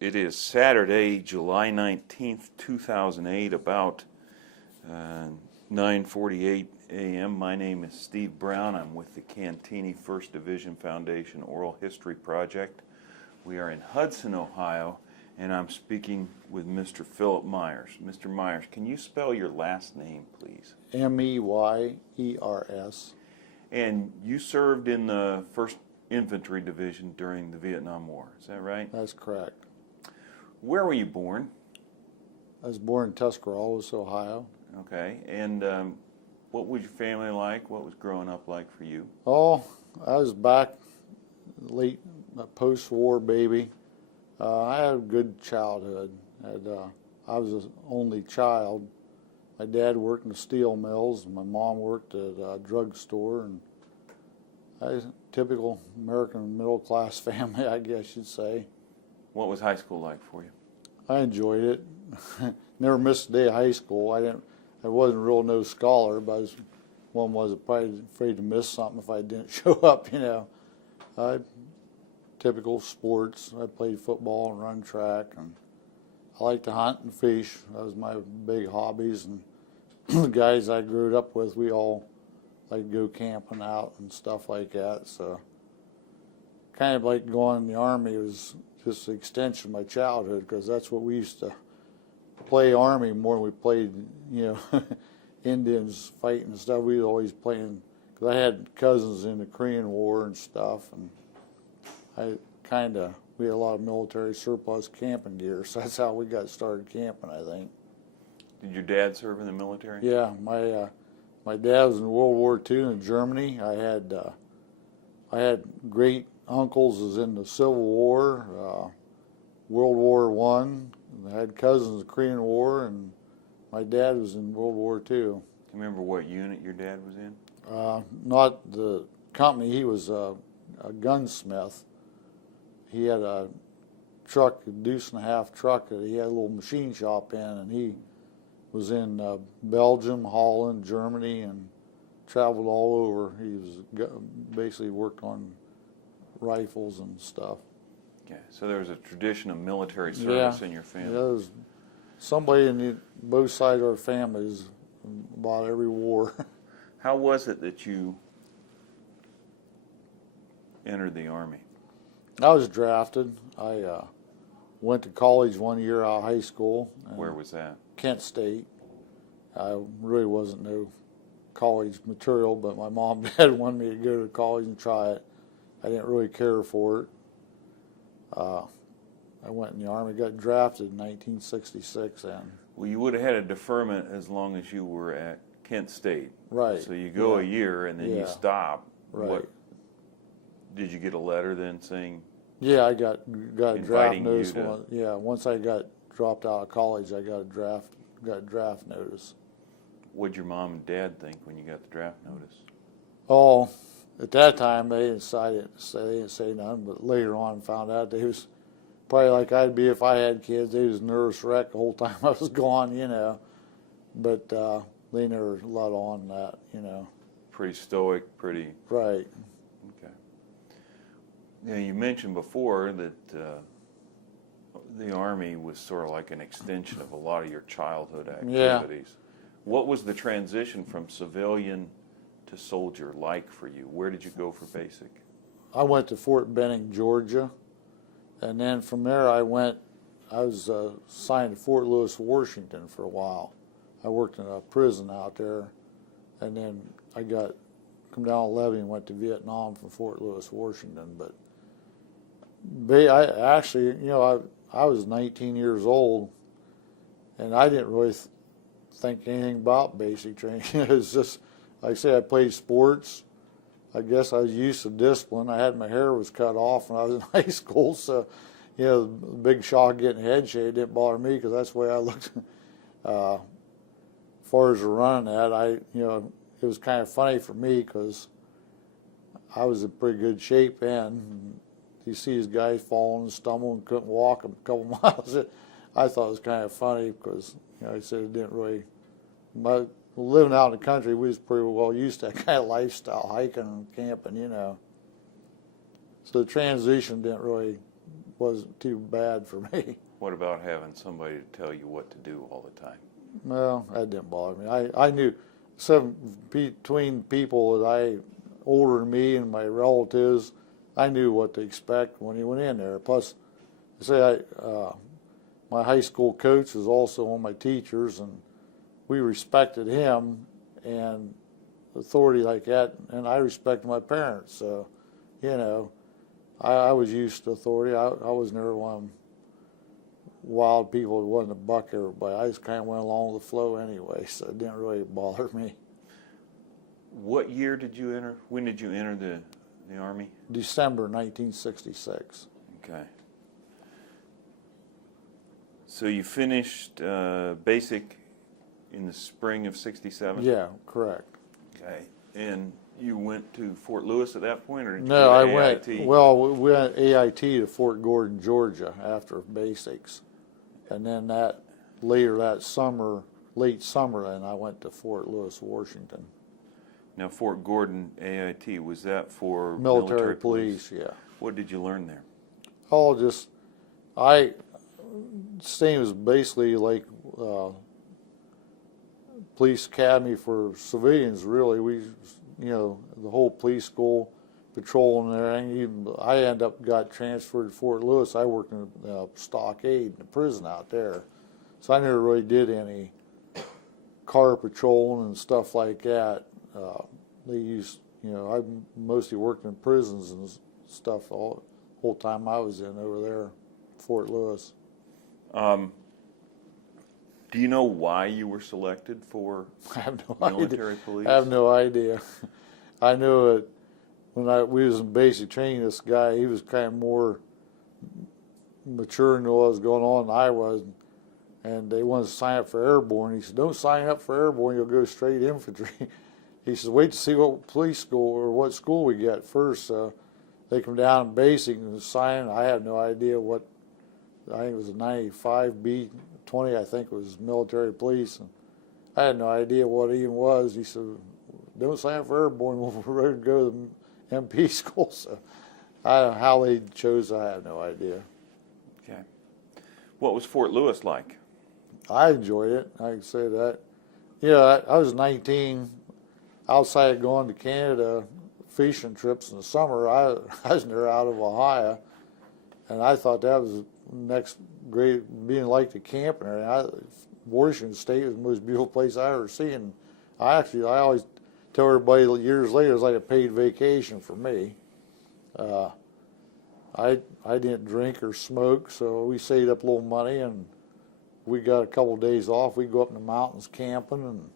It is Saturday, July 19th, 2008, about 9:48 a.m. My name is Steve Brown. I'm with the Cantigny First Division Foundation Oral History Project. We are in Hudson, Ohio, and I'm speaking with Mr. Philip Meyers. Mr. Meyers, can you spell your last name, please? M-E-Y-E-R-S. And you served in the First Infantry Division during the Vietnam War, is that right? That's correct. Where were you born? I was born in Tuscarawas, Ohio. Okay, and what was your family like? What was growing up like for you? Oh, I was back late, post-war baby. I had a good childhood. I was the only child. My dad worked in the steel mills, and my mom worked at a drugstore, and I was a typical American middle-class family, I guess you'd say. What was high school like for you? I enjoyed it. Never missed a day of high school. I wasn't a real no scholar, but I was probably afraid to miss something if I didn't show up. You know, typical sports. I played football and run track, and I liked to hunt and fish. That was my big hobbies. And the guys I grew up with, we all like to go camping out and stuff like that. So, kind of like going in the Army was just an extension of my childhood, because that's what we used to play Army more than we played, you know, Indians fighting and stuff. We were always playing, because I had cousins in the Korean War and stuff, and we had a lot of military surplus camping gear, so that's how we got started camping, I think. Did your dad serve in the military? Yeah, my dad was in World War II in Germany. I had great uncles was in the Civil War, World War I. I had cousins in the Korean War, and my dad was in World War II. Do you remember what unit your dad was in? Not the company. He was a gunsmith. He had a truck, a deuce-and-a-half truck that he had a little machine shop in, and he was in Belgium, Holland, Germany, and traveled all over. He was basically worked on rifles and stuff. Okay, so there was a tradition of military service in your family. Yeah, there was somebody in both sides of our families about every war. How was it that you entered the Army? I was drafted. I went to college 1 year out of high school. Where was that? Kent State. I really wasn't no college material, but my mom and dad wanted me to go to college and try it. I didn't really care for it. I went in the Army, got drafted in 1966 then. Well, you would have had a deferment as long as you were at Kent State. Right. So you go a year and then you stop. Right. Did you get a letter then saying? Yeah, I got a draft notice. Once I got dropped out of college, I got a draft notice. What'd your mom and dad think when you got the draft notice? Oh, at that time they didn't say nothing, but later on found out they was probably like I'd be if I had kids. They was a nervous wreck the whole time I was gone, you know. But they never let on that, you know. Pretty stoic, pretty. Right. Okay. Yeah, you mentioned before that the Army was sort of like an extension of a lot of your childhood activities. Yeah. What was the transition from civilian to soldier like for you? Where did you go for basic? I went to Fort Benning, Georgia, and then from there I was assigned to Fort Lewis, Washington for a while. I worked in a prison out there, and then I come down to levee and went to Vietnam from Fort Lewis, Washington. But I actually, you know, I was 19 years old, and I didn't really think anything about basic training. It was just, like I say, I played sports. I guess I was used to discipline. My hair was cut off when I was in high school, so, you know, the big shock getting head shaved didn't bother me, because that's the way I looked. As far as the running it was kind of funny for me, because I was in pretty good shape then. You see these guys falling and stumbling and couldn't walk a couple miles. I thought it was kind of funny, because, you know, I said it didn't really. But living out in the country, we was pretty well used to that kind of lifestyle, hiking and camping, you know. So the transition didn't really wasn't too bad for me. What about having somebody to tell you what to do all the time? Well, that didn't bother me. I knew between people that older than me and my relatives, I knew what to expect when you went in there. Plus, my high school coach was also one of my teachers, and we respected him and authority like that, and I respected my parents. So, you know, I was used to authority. I was never one of them wild people that wanted to buck everybody. I just kind of went along with the flow anyway, so it didn't really bother me. What year did you enter? When did you enter the Army? December 1966. Okay. So you finished basic in the spring of '67? Yeah, correct. Okay. And you went to Fort Lewis at that point, or did you No, go I to went. AIT? Well, we went AIT to Fort Gordon, Georgia, after basics, and then later that summer, late summer, then I went to Fort Lewis, Washington. Now, Fort Gordon, AIT, was that for Military police? Yeah. What did you learn there? Oh, same as basically like police academy for civilians. Really, the whole police school, patrol and everything. Even I got transferred to Fort Lewis. I worked in a stockade in the prison out there, so I never really did any car patrolling and stuff like that. They used, I mostly worked in prisons and stuff the whole time I was in over there, Fort Lewis. Do you know why you were selected for I have no military idea. police? I have no idea. I know that when we was in basic training, this guy, he was kind of more mature and knew what was going on than I was. And they wanted to sign up for airborne. He said, "Don't sign up for airborne, you'll go straight infantry." He says, "Wait to see what police school or what school we get first." So they come down in basic and sign. I had no idea what, I think it was a 95 B20, I think it was military police. And I had no idea what it even was. He said, "Don't sign up for airborne, we'll go to the MP school." So how they chose, I have no idea. Okay. What was Fort Lewis like? I enjoyed it. I can say that. Yeah, I was 19. Outside of going to Canada fishing trips in the summer, I was near out of Ohio, and I thought that was next great, being like the camp and everything. Washington State was the most beautiful place I ever seen. I always tell everybody years later it was like a paid vacation for me. I didn't drink or smoke, so we saved up a little money, and we got a couple of days off. We'd go up in the mountains camping, and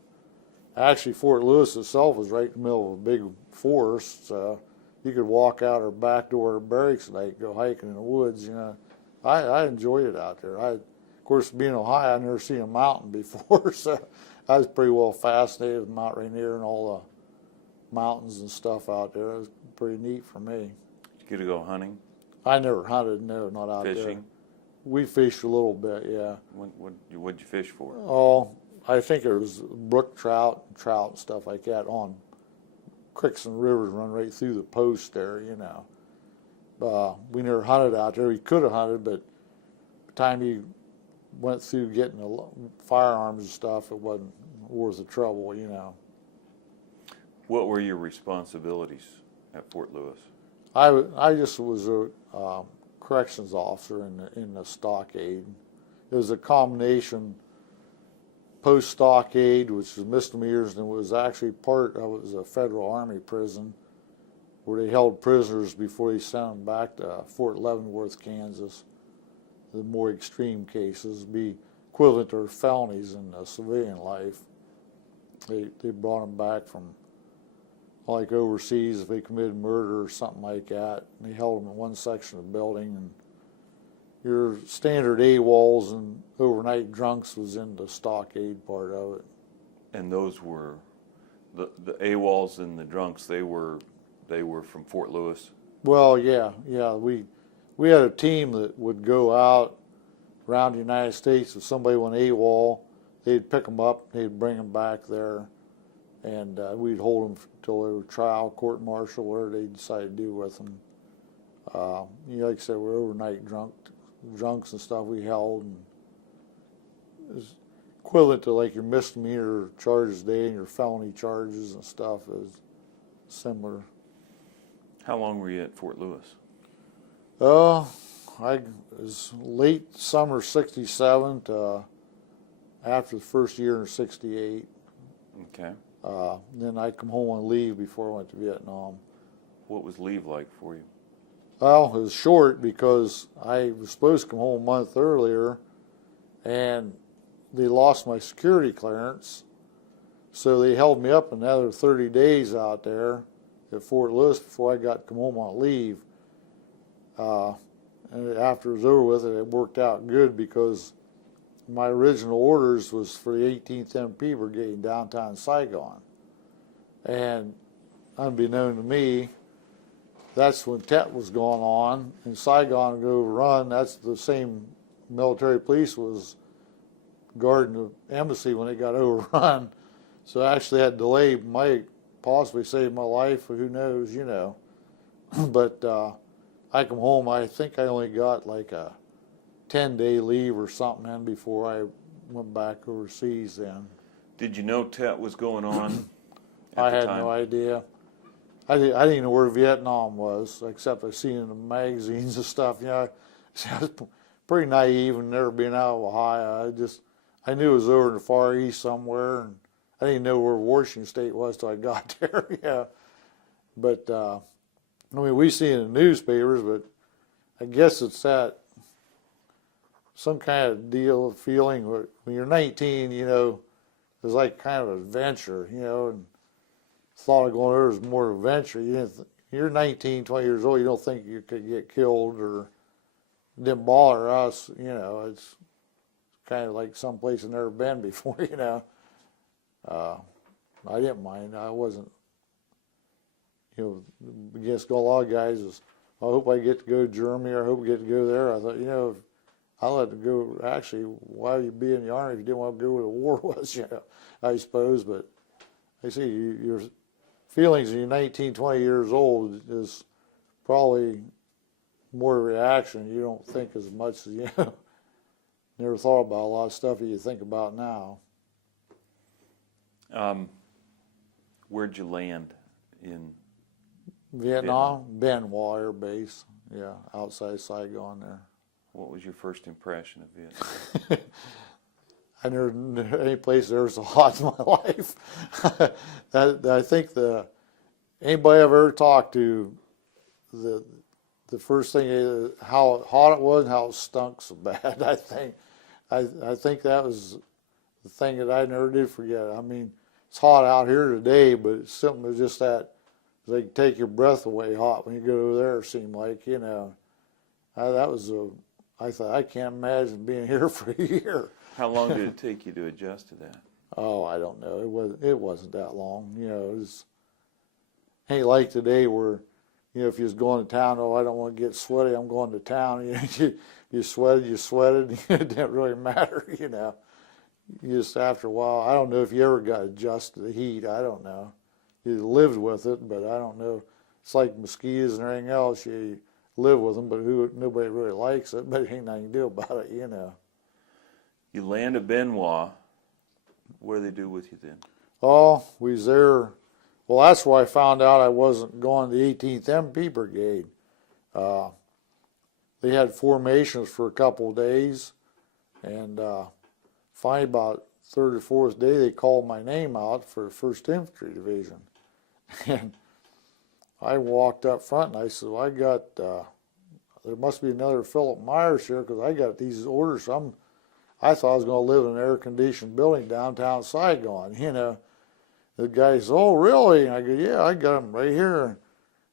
actually Fort Lewis itself was right in the middle of a big forest. You could walk out our back door of barracks at night, go hiking in the woods. I enjoyed it out there. Of course, being in Ohio, I'd never seen a mountain before, so I was pretty well fascinated with Mount Rainier and all the mountains and stuff out there. It was pretty neat for me. Did you get to go hunting? I never hunted, no, not out there. Fishing? We fished a little bit, yeah. What'd you fish for? Oh, I think it was brook trout and stuff like that on creeks and rivers run right through the post there, We never hunted out there. We could have hunted, but by the time you went through getting the firearms and stuff, it wasn't worth the trouble, What were your responsibilities at Fort Lewis? I just was a corrections officer in the stockade. It was a combination post-stockade, which was misdemeanors, and it was actually part of it was a federal army prison where they held prisoners before they sent them back to Fort Leavenworth, Kansas. The more extreme cases be equivalent to felonies in civilian life. They brought them back from like overseas if they committed murder or something like that. And they held them in one section of the building, and your standard AWOLs and overnight drunks was in the stockade part of it. And those were the AWOLs and the drunks. They were from Fort Lewis. Well, yeah. We had a team that would go out around the United States. If somebody went AWOL, they'd pick them up, they'd bring them back there, and we'd hold them until they were trial, court-martial, whatever they decided to do with them. Like I said, we're overnight drunks and stuff we held, and it's equivalent to like your misdemeanor charges a day and your felony charges and stuff is similar. How long were you at Fort Lewis? I was late summer '67 to after the first year in '68. Okay. Then I come home on leave before I went to Vietnam. What was leave like for you? Well, it was short because I was supposed to come home a month earlier, and they lost my security clearance, so they held me up another 30 days out there at Fort Lewis before I got to come home on leave. And after it was over with, it worked out good because my original orders was for the 18th MP Brigade in downtown Saigon. And unbeknown to me, that's when Tet was going on, and Saigon would overrun. That's the same military police was guarding the embassy when it got overrun. So I actually had delay, might possibly save my life, or who knows, But I come home, I think I only got like a 10-day leave or something then before I went back overseas then. Did you know Tet was going on at I the had time? no idea. I didn't even know where Vietnam was, except I seen it in the magazines and stuff. I was pretty naive and never been out of Ohio. I knew it was over in the Far East somewhere, and I didn't know where Washington State was till I got there. Yeah, but we see it in the newspapers, but I guess it's that some kind of deal, feeling when you're 19, it's like kind of an adventure, and thought of going there was more adventure. You're 19, 20 years old, you don't think you could get killed, or it didn't bother us, it's kind of like someplace I've never been before, I didn't mind. I wasn't, against a lot of guys is, I hope I get to go to Germany, or I hope I get to go there. I thought, I'll have to go, actually, why would you be in the Army if you didn't want to go where the war was, I suppose, but I see your feelings when you're 19, 20 years old is probably more reaction. You don't think as much as, never thought about a lot of stuff that you think about now. Where'd you land in Vietnam? Benoit Air Base, outside Saigon there. What was your first impression of Vietnam? I never knew any place there was so hot in my life. I think anybody I've ever talked to, the first thing is how hot it was and how it stunk so bad. I think that was the thing that I never did forget. I mean, it's hot out here today, but it's something that's just that they can take your breath away hot when you go over there. It seemed like I thought I can't imagine being here for a year. How long did it take you to adjust to that? Oh, I don't know. It wasn't that long. It ain't like today where, if you was going to town, I don't want to get sweaty, I'm going to town. You sweated. It didn't really matter. You just after a while. I don't know if you ever got adjusted to the heat. I don't know. You lived with it, but I don't know. It's like mosquitoes and everything else. You live with them, but nobody really likes it. But ain't nothing you can do about it. You land at Benoit. What do they do with you then? Oh, we was there. Well, that's why I found out I wasn't going to the 18th MP Brigade. They had formations for a couple of days, and finally about third or fourth day, they called my name out for First Infantry Division. And I walked up front, and I said, well, I got, there must be another Philip Meyers here, because I got these orders. I thought I was going to live in an air-conditioned building downtown Saigon, The guy says, oh, really? And I go, yeah, I got them right here.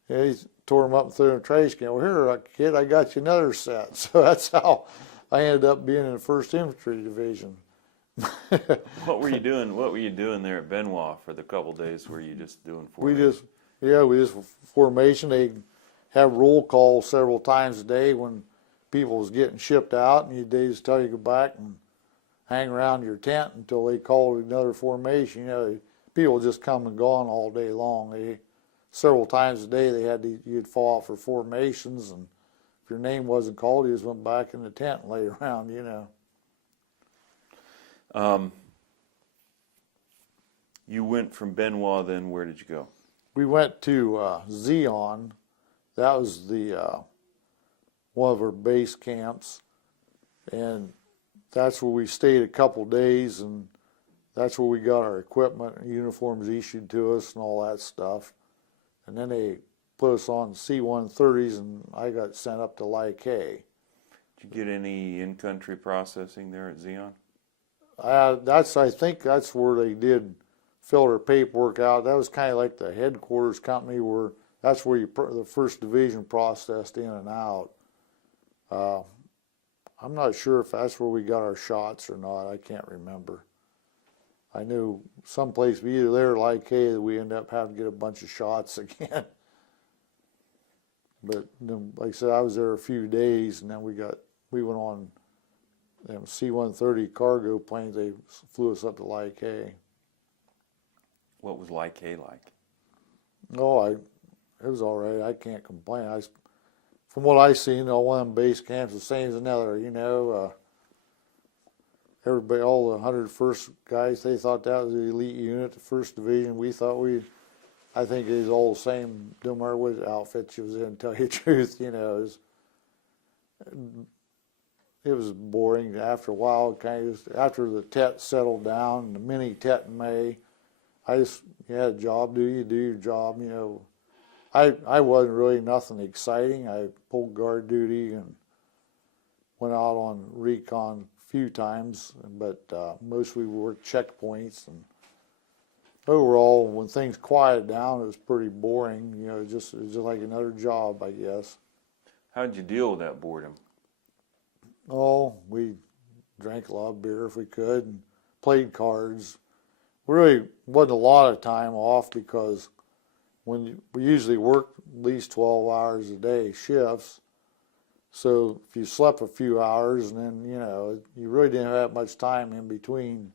And he tore them up and threw them in the trash can. Well, here, kid, I got you another set. So that's how I ended up being in the First Infantry Division. What were you doing? What were you doing there at Benoit for the couple days? Were you just doing formation? We just formation. They have roll call several times a day when people was getting shipped out, and they just tell you to go back and hang around your tent until they called another formation. People just come and gone all day long. several times a day you'd fall out for formations, and if your name wasn't called, you just went back in the tent and lay around, You went from Benoit, then where did you go? We went to Zion. That was the one of our base camps, and that's where we stayed a couple days, and that's where we got our equipment and uniforms issued to us and all that stuff. And then they put us on C-130s, and I got sent up to Like. Did you get any in-country processing there at Zion? I think that's where they did fill their paperwork out. That was kind of like the headquarters company that's where the First Division processed in and out. I'm not sure if that's where we got our shots or not. I can't remember. I knew someplace either there or Like that we ended up having to get a bunch of shots again. But like I said, I was there a few days, and then we went on them C-130 cargo planes. They flew us up to Like. What was Like like? Oh, it was all right. I can't complain. From what I seen, one of them base camps the same as another. Everybody, all the 101st guys, they thought that was the elite unit. The First Division, I think it was all the same. No matter what outfit you was in, tell you the truth, it was boring. After a while, after the tet settled down, the mini tet in May, you had a job, you do your job, I wasn't really nothing exciting. I pulled guard duty and went out on recon a few times, but mostly we worked checkpoints. And overall, when things quieted down, it was pretty boring. It was just like another job, I guess. How did you deal with that boredom? Oh, we drank a lot of beer if we could and played cards. Really wasn't a lot of time off because we usually worked at least 12 hours a day shifts. So if you slept a few hours, and then, you really didn't have much time in between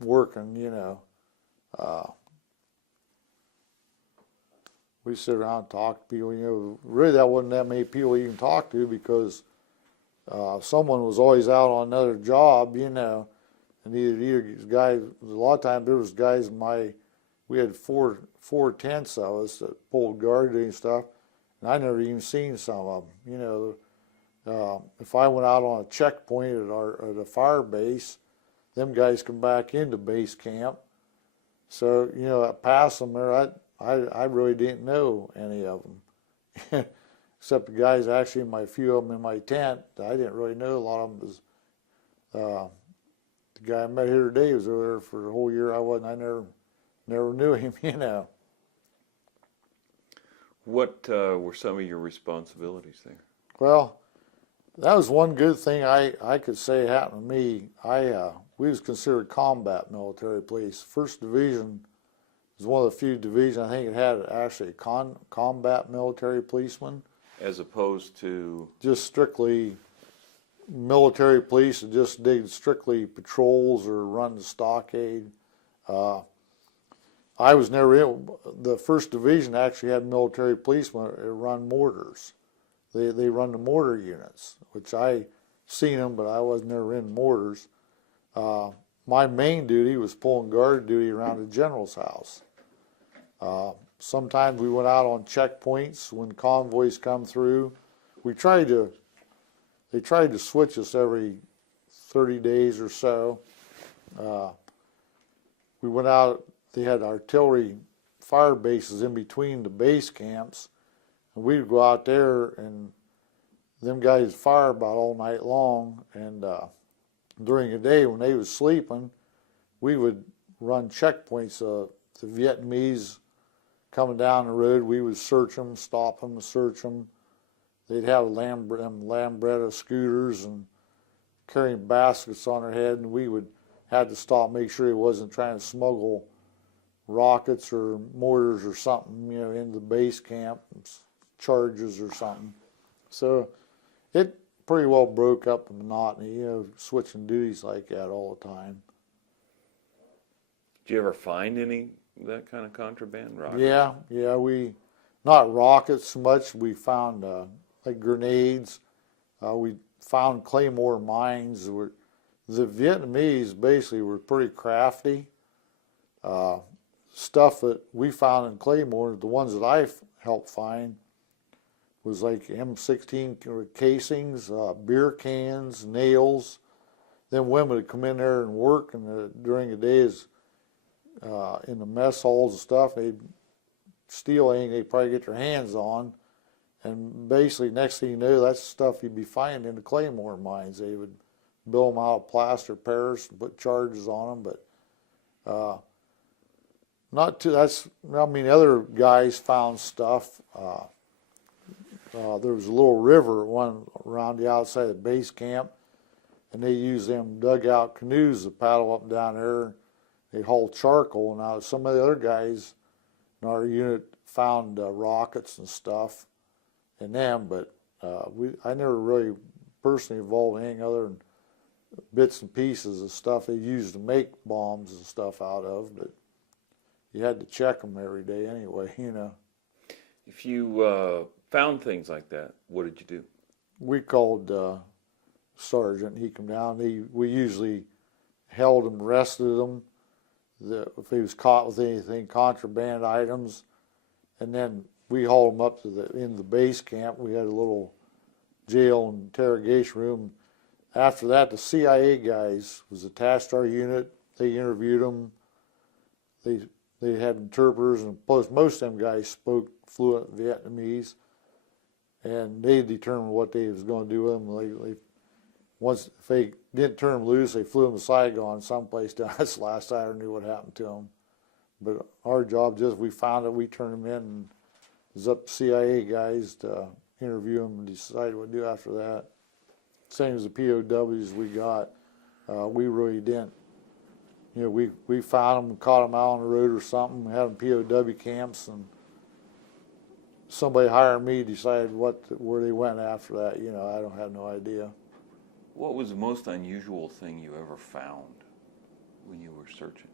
working, We sit around and talk to people, really that wasn't that many people you can talk to because someone was always out on another job, and either guys, a lot of times there was guys we had four tents of us that pulled guard duty and stuff, and I never even seen some of them. If I went out on a checkpoint at a fire base, them guys come back into base camp. So I passed them there. I really didn't know any of them, except the guys actually a few of them in my tent. I didn't really know a lot of them. Was the guy I met here today was over there for the whole year. I never knew him. What were some of your responsibilities there? Well, that was one good thing I could say happened to me. We was considered combat military police. First Division was one of the few divisions I think it had actually a combat military policeman. As opposed to? Just strictly military police that just did strictly patrols or run the stockade. I was never in. The First Division actually had military policemen that run mortars. They run the mortar units, which I seen them, but I was never in mortars. My main duty was pulling guard duty around the general's house. Sometimes we went out on checkpoints when convoys come through. They tried to switch us every 30 days or so. We went out. They had artillery fire bases in between the base camps, and we'd go out there, and them guys fire about all night long. And during the day when they was sleeping, we would run checkpoints. The Vietnamese coming down the road, we would search them, stop them, search them. They'd have Lambretta scooters and carrying baskets on their head, and we would have to stop, make sure he wasn't trying to smuggle rockets or mortars or something, into the base camp, charges or something. So it pretty well broke up the monotony, switching duties like that all the time. Did you ever find any that kind of contraband? Rockets? Yeah, we, not rockets so much, we found like grenades, we found claymore mines. The Vietnamese basically were pretty crafty. Stuff that we found in claymore, the ones that I helped find, was like M16 casings, beer cans, nails. Then women would come in there and work, and during the days in the mess halls and stuff, they'd steal anything they probably get their hands on. And basically, next thing you know, that's stuff you'd be finding in the claymore mines. They would build them out of plaster Paris and put charges on them, but not too. I mean, other guys found stuff. There was a little river one around the outside of the base camp, and they used them dugout canoes to paddle up and down there. They hauled charcoal. Now some of the other guys in our unit found rockets and stuff in them, but I never really personally involved in anything other than bits and pieces of stuff they used to make bombs and stuff out of, but you had to check them every day anyway, you know. If you found things like that, what did you do? We called sergeant. He come down. We usually held him, arrested him. If he was caught with anything, contraband items, and then we hauled him up to in the base camp. We had a little jail and interrogation room. After that, the CIA guys was attached to our unit. They interviewed them. They had interpreters, and plus most of them guys spoke fluent Vietnamese, and they determined what they was going to do with them. Once if they didn't turn them loose, they flew them to Saigon, someplace down. That's the last I ever knew what happened to them. But our job, just we found it, we turned them in, and it was up to CIA guys to interview them and decide what to do after that. Same as the POWs we got. We really didn't. You know, we found them and caught them out on the road or something, had them POW camps, and somebody hired me to decide where they went after that. You know, I don't have no idea. What was the most unusual thing you ever found when you were searching?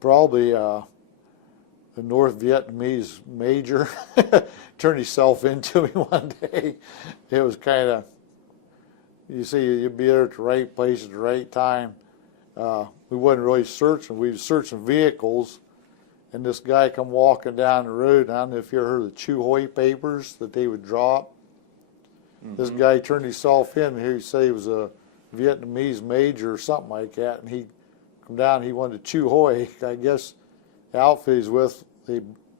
Probably the North Vietnamese major turned himself into me one day. It was kind of, you see, you'd be there at the right place at the right time. We wasn't really searching. We were searching vehicles, and this guy come walking down the road. And I don't know if you ever heard of the Chu Hoi papers that they would drop. Mm-hmm. This guy turned himself in. He said he was a Vietnamese major or something like that, and he come down. He wanted to Chu Hoi. I guess the outfit he's with,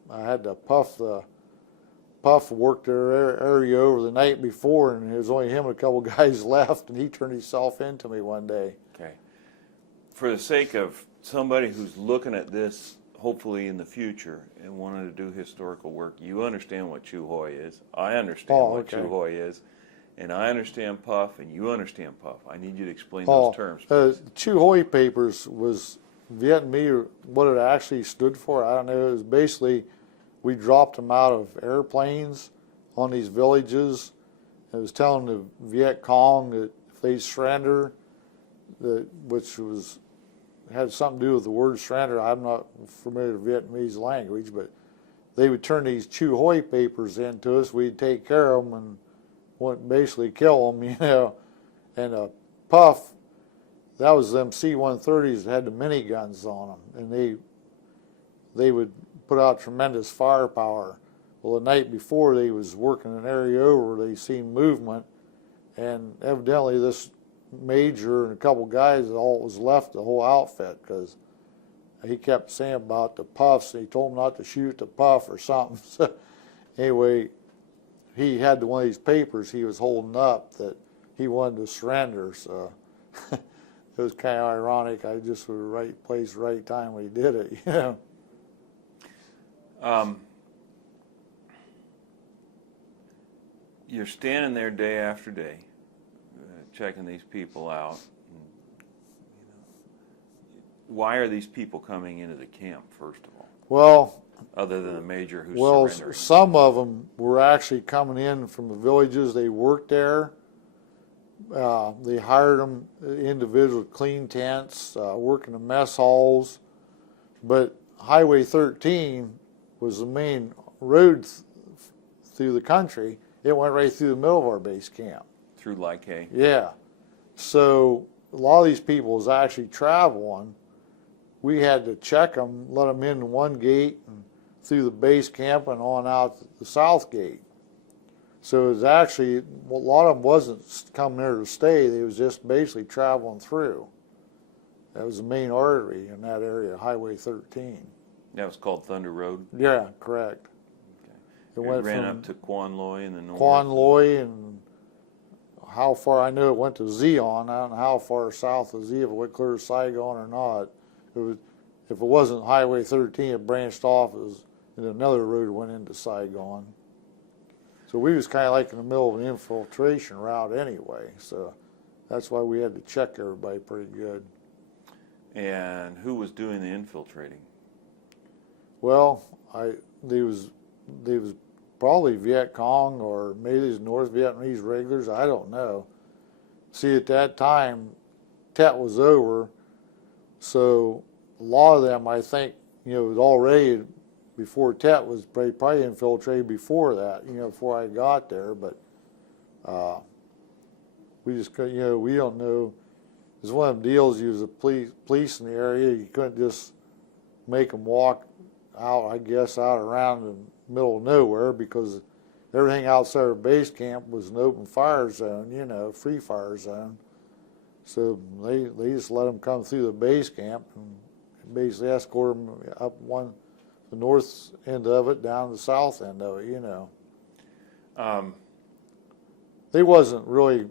I had to Puff worked their area over the night before, and it was only him and a couple guys left, and he turned himself into me one day. Okay. For the sake of somebody who's looking at this, hopefully in the future, and wanting to do historical work, you understand what Chu Hoi is. I understand what Chu Hoi is, and I understand Puff, and you understand Puff. I need you to explain those terms. Chu Hoi papers was Vietnamese. What it actually stood for, I don't know. It was basically, we dropped them out of airplanes on these villages. It was telling the Viet Cong that if they surrender, which had something to do with the word surrender. I'm not familiar with Vietnamese language, but they would turn these Chu Hoi papers into us. We'd take care of them and wouldn't basically kill them, you know. And Puff, that was them C-130s that had the miniguns on them, and they would put out tremendous firepower. Well, the night before, they was working an area over where they seen movement, and evidently this major and a couple guys, all was left, the whole outfit, because he kept saying about the Puffs. He told them not to shoot the Puff or something. So anyway, he had one of these papers he was holding up that he wanted to surrender. So it was kind of ironic. I just was the right place, right time when he did it, you know. You're standing there day after day, checking these people out. And, why are these people coming into the camp, first of all? Well, other than the major who's surrendering. Some of them were actually coming in from the villages. They worked there. They hired them individual clean tents, work in the mess halls. But Highway 13 was the main road through the country. It went right through the middle of our base camp. Through Like. Yeah. So a lot of these people was actually traveling. We had to check them, let them in one gate and through the base camp and on out the south gate. So it was actually, a lot of them wasn't coming there to stay. They was just basically traveling through. That was the main artery in that area, Highway 13. That was called Thunder Road? Yeah, correct. Okay. It ran up to Quan Loy in the north? Quan Loy, and how far, I know it went to Zion. I don't know how far south of Zion, if it went clear to Saigon or not. It was, if it wasn't Highway 13, it branched off as and another road went into Saigon. So we was kind of like in the middle of an infiltration route anyway. So that's why we had to check everybody pretty good. And who was doing the infiltrating? Well, there was probably Viet Cong or maybe these North Vietnamese regulars. I don't know. See, at that time, Tet was over, so a lot of them, I think, was already before Tet was probably infiltrated before that. Before I got there, but we just couldn't. We don't know. It's one of them deals. You was the police in the area. You couldn't just make them walk out, I guess, out around the middle of nowhere because everything outside of base camp was an open fire zone, free fire zone. So they just let them come through the base camp and basically escort them up the north end of it down to the south end of it, They wasn't really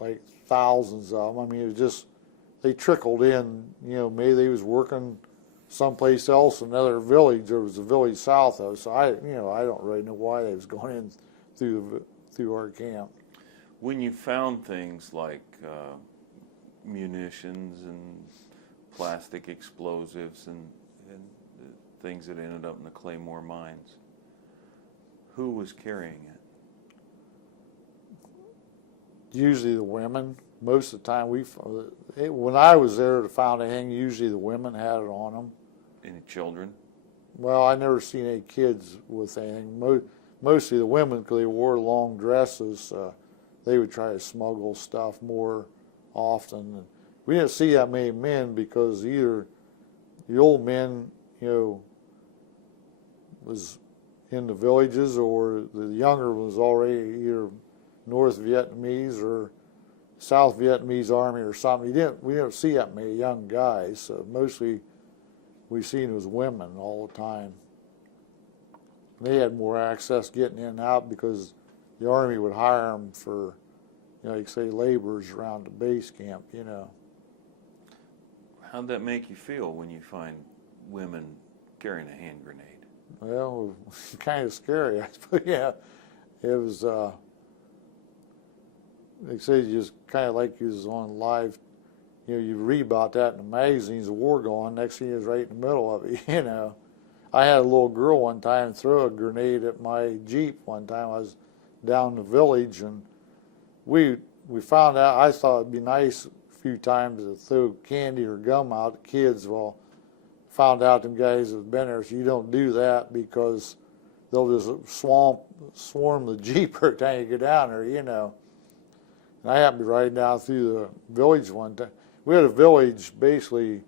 like thousands of them. I mean, it was just, they trickled in, maybe they was working someplace else, another village. There was a village south of us, so I don't really know why they was going in through our camp. When you found things like munitions and plastic explosives and things that ended up in the Claymore mines, who was carrying it? Usually the women. Most of the time, when I was there to find anything, usually the women had it on them. Any children? Well, I never seen any kids with anything. Mostly the women, because they wore long dresses, they would try to smuggle stuff more often. And we didn't see that many men because either the old men, was in the villages, or the younger was already either North Vietnamese or South Vietnamese Army or something. We didn't see that many young guys, so mostly we seen was women all the time. They had more access getting in and out because the Army would hire them for, like say, laborers around the base camp, How'd that make you feel when you find women carrying a hand grenade? Well, kind of scary, I suppose. Yeah, it was. They say you just kind of like you was on live. You read about that in the magazines, the war going. Next thing you was right in the middle of it. I had a little girl one time throw a grenade at my Jeep. One time I was down in the village, and we found out. I thought it'd be nice a few times to throw candy or gum out at kids. Well, found out them guys that have been there, so you don't do that because they'll just swarm the Jeep every time you get down there, And I happened to be riding down through the village one time. We had a village basically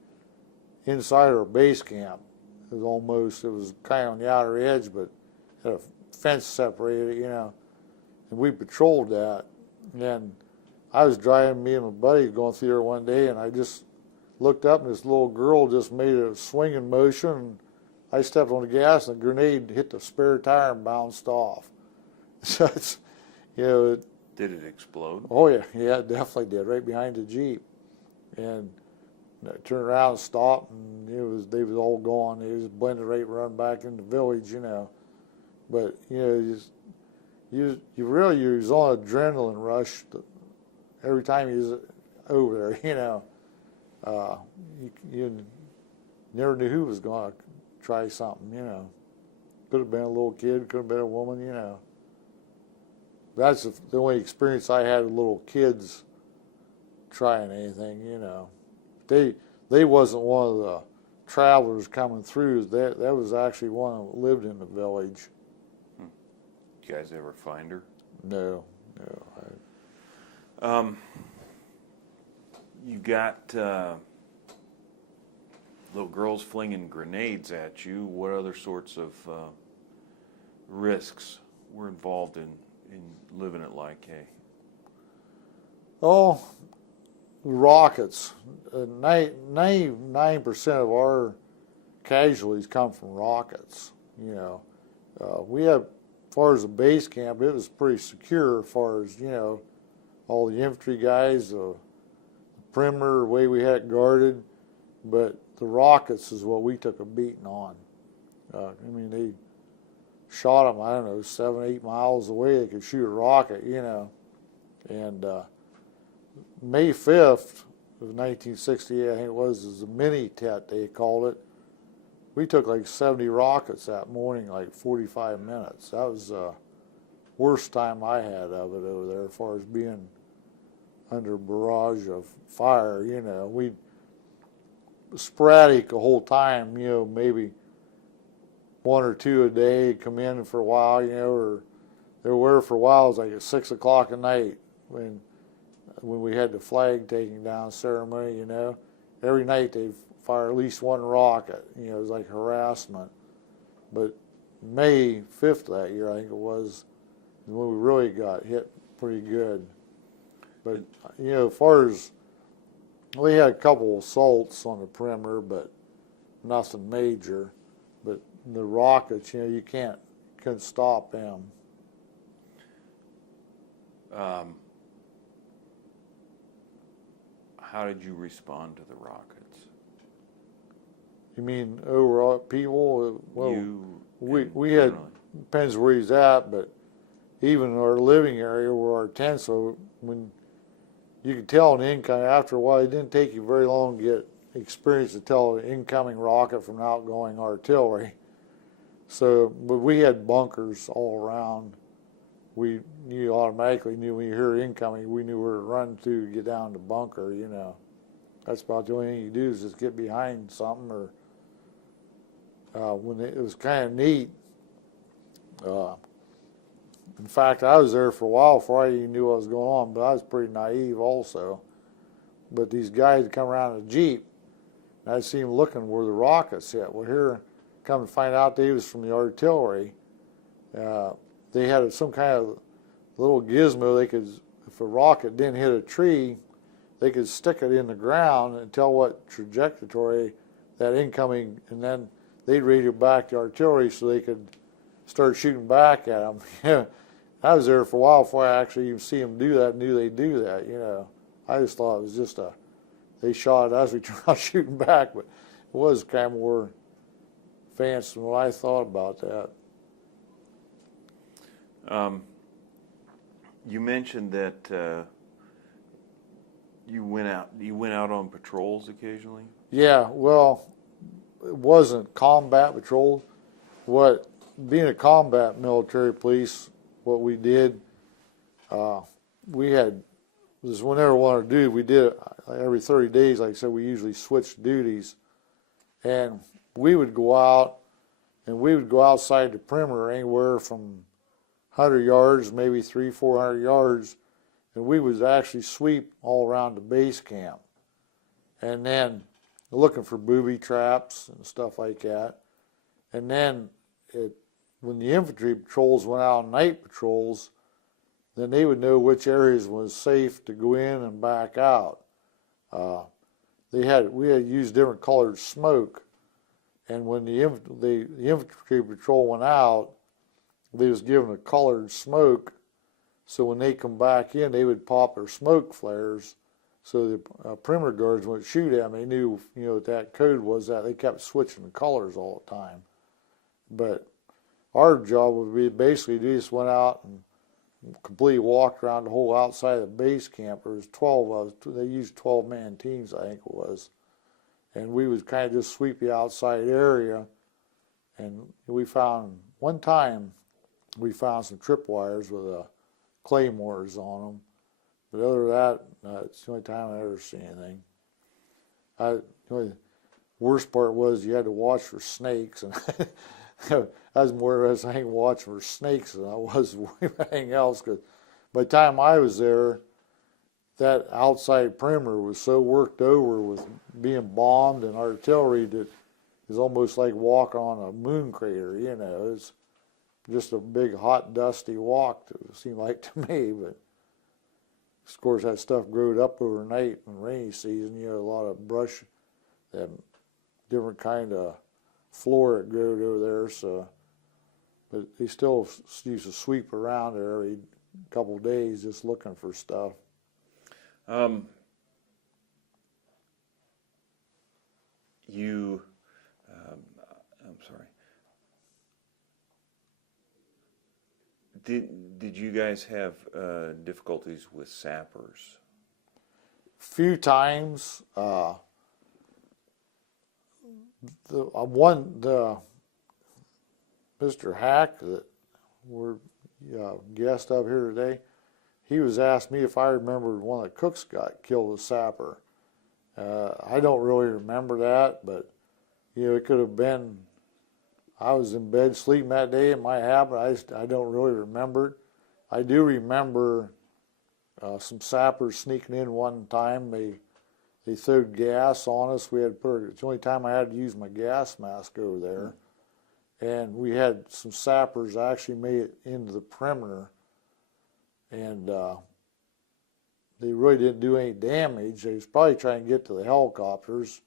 inside our base camp. It was kind of on the outer edge, but had a fence separated, And we patrolled that. And I was driving, me and my buddy going through there one day, and I just looked up, and this little girl just made a swinging motion. And I stepped on the gas, and the grenade hit the spare tire and bounced off. So it's, Did it explode? Oh yeah, it definitely did, right behind the Jeep. And I turned around and stopped, and they was all gone. They was blended right, run back in the village, But you was on an adrenaline rush every time you was over there, You never knew who was going to try something, Could have been a little kid, could have been a woman, That's the only experience I had with little kids trying anything, They wasn't one of travelers coming through, that was actually one that lived in the village. You guys ever find her? No. You got little girls flinging grenades at you. What other sorts of risks were involved in living at Lyke? Oh, rockets. 99% of our casualties come from rockets. You know, we have, as far as the base camp, it was pretty secure as far as, you know, all the infantry guys, the perimeter, the way we had it guarded, but the rockets is what we took a beating on. I mean, they shot them, I don't know, 7, 8 miles away. They could shoot a rocket, you know. And May 5th of 1968, I think it was the mini tet, they called it. We took like 70 rockets that morning, like 45 minutes. That was the worst time I had of it over there as far as being under barrage of fire, you know. We sporadic the whole time, you know, maybe 1 or 2 a day come in for a while, you know, or they were for a while. It was like at 6 o'clock at night when we had the flag taking down ceremony, you know. Every night they'd fire at least 1 rocket, you know. It was like harassment. But May 5th that year, I think it was, when we really got hit pretty good. But, you know, as far as, we had a couple assaults on the perimeter, but nothing major. But the rockets, you know, you couldn't stop them. How did you respond to the rockets? You mean overall people? Well, we had, generally. depends where he's at, but even our living area where our tents, so when you could tell an incoming, after a while, it didn't take you very long to get experience to tell an incoming rocket from outgoing artillery. So, but we had bunkers all around. We automatically knew when you hear incoming, we knew where to run to get down to bunker, you know. That's about the only thing you do is just get behind something, or when it was kind of neat. In fact, I was there for a while before I even knew what was going on, but I was pretty naive also. But these guys would come around in a Jeep, and I'd see them looking where the rockets hit. Well, here, come to find out they was from the artillery. They had some kind of little gizmo. They could, if a rocket didn't hit a tree, they could stick it in the ground and tell what trajectory that incoming, and then they'd radio back to artillery so they could start shooting back at them. I was there for a while before I actually even see them do that, knew they'd do that, you know. I just thought it was just they shot at us, we tried shooting back, but it was kind of more advanced than what I thought about that. You mentioned that you went out on patrols occasionally? Yeah, well, it wasn't combat patrol. Being a combat military police, what we did, we had, this whenever we wanted to do, we did it every 30 days. Like I said, we usually switched duties. And we would go out, and we would go outside the perimeter anywhere from 100 yards, maybe 300-400 yards, and we would actually sweep all around the base camp. And then looking for booby traps and stuff like that. And then when the infantry patrols went out on night patrols, then they would know which areas was safe to go in and back out. We had used different colored smoke, and when the infantry patrol went out, they was given a colored smoke, so when they come back in, they would pop their smoke flares, so the perimeter guards wouldn't shoot at them. They knew, you know, that code was that. They kept switching the colors all the time. But our job would be basically, they just went out and completely walked around the whole outside of the base camp. There was 12 of us. They used 12-man teams, I think it was. And we would kind of just sweep the outside area. And we found, one time, we found some tripwires with claymores on them. But other than that, it's the only time I ever seen anything. Worst part was you had to watch for snakes, and I was more interested in watching for snakes than I was anything else. Because by the time I was there, that outside perimeter was so worked over with being bombed and artillery that it was almost like walking on a moon crater. You know, it's just a big, hot, dusty walk. It seemed like to me, but of course that stuff growed up overnight in rainy season. You know, a lot of brush, that different kind of floor that growed over there. So, but they still used to sweep around there every couple of days just looking for stuff. I'm sorry. Did you guys have difficulties with sappers? Few times. Mr. Hack that we're guest up here today, he was asked me if I remembered one of the cooks got killed a sapper. I don't really remember that, but you know, it could have been. I was in bed sleeping that day. It might happen. I don't really remember it. I do remember some sappers sneaking in one time. They threw gas on us. We had to put. It's the only time I had to use my gas mask over there. And we had some sappers actually made it into the perimeter, and they really didn't do any damage. They was probably trying to get to the helicopters.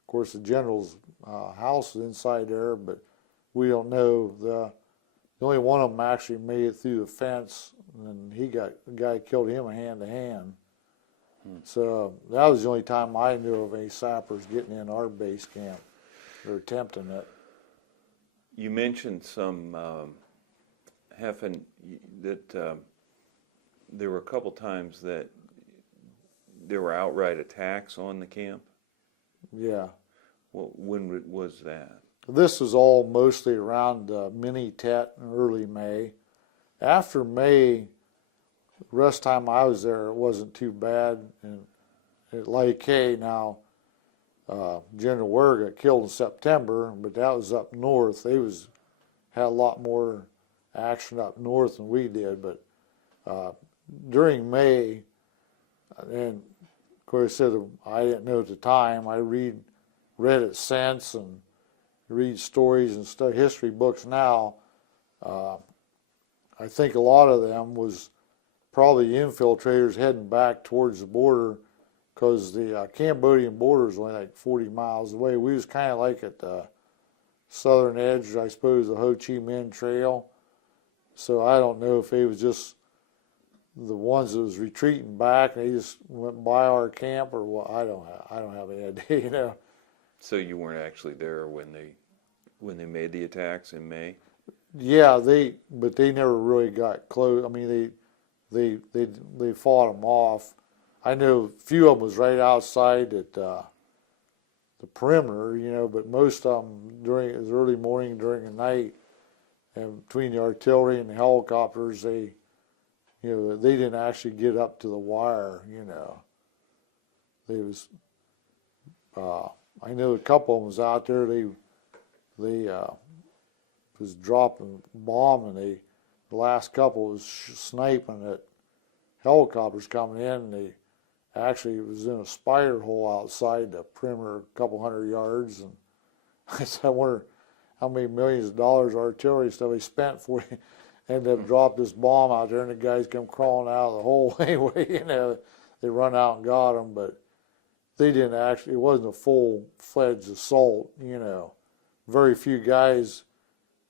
Of course, the general's house is inside there, but we don't know. The only one of them actually made it through the fence, and the guy killed him hand to hand. So that was the only time I knew of any sappers getting in our base camp or attempting it. You mentioned some that there were a couple times that there were outright attacks on the camp. Yeah. Well, when was that? This was all mostly around mini-tet in early May. After May, the rest of the time I was there, it wasn't too bad. And at Lake K now, General Ware got killed in September, but that was up north. They had a lot more action up north than we did. But during May, and of course I said I didn't know at the time. I read it since and read stories and stuff, history books now. I think a lot of them was probably infiltrators heading back towards the border, because the Cambodian border is only like 40 miles away. We was kind of like at the southern edge, I suppose, of the Ho Chi Minh Trail. So I don't know if it was just the ones that was retreating back and they just went by our camp or what. I don't have any idea, you know. So you weren't actually there when they made the attacks in May? Yeah, but they never really got close. I mean, they fought them off. I know a few of them was right outside at the perimeter, you know, but most of them during it was early morning, during the night, and between the artillery and the helicopters, they didn't actually get up to the wire, you know. I know a couple of them was out there. They was dropping bomb, and the last couple was sniping at helicopters coming in, and they actually was in a spider hole outside the perimeter, a couple hundred yards. And I said, I wonder how many millions of dollars of artillery stuff they spent for it. And they dropped this bomb out there, and the guys come crawling out of the hole anyway. You know, they run out and got them, but they didn't actually. It wasn't a full-fledged assault. You know, very few guys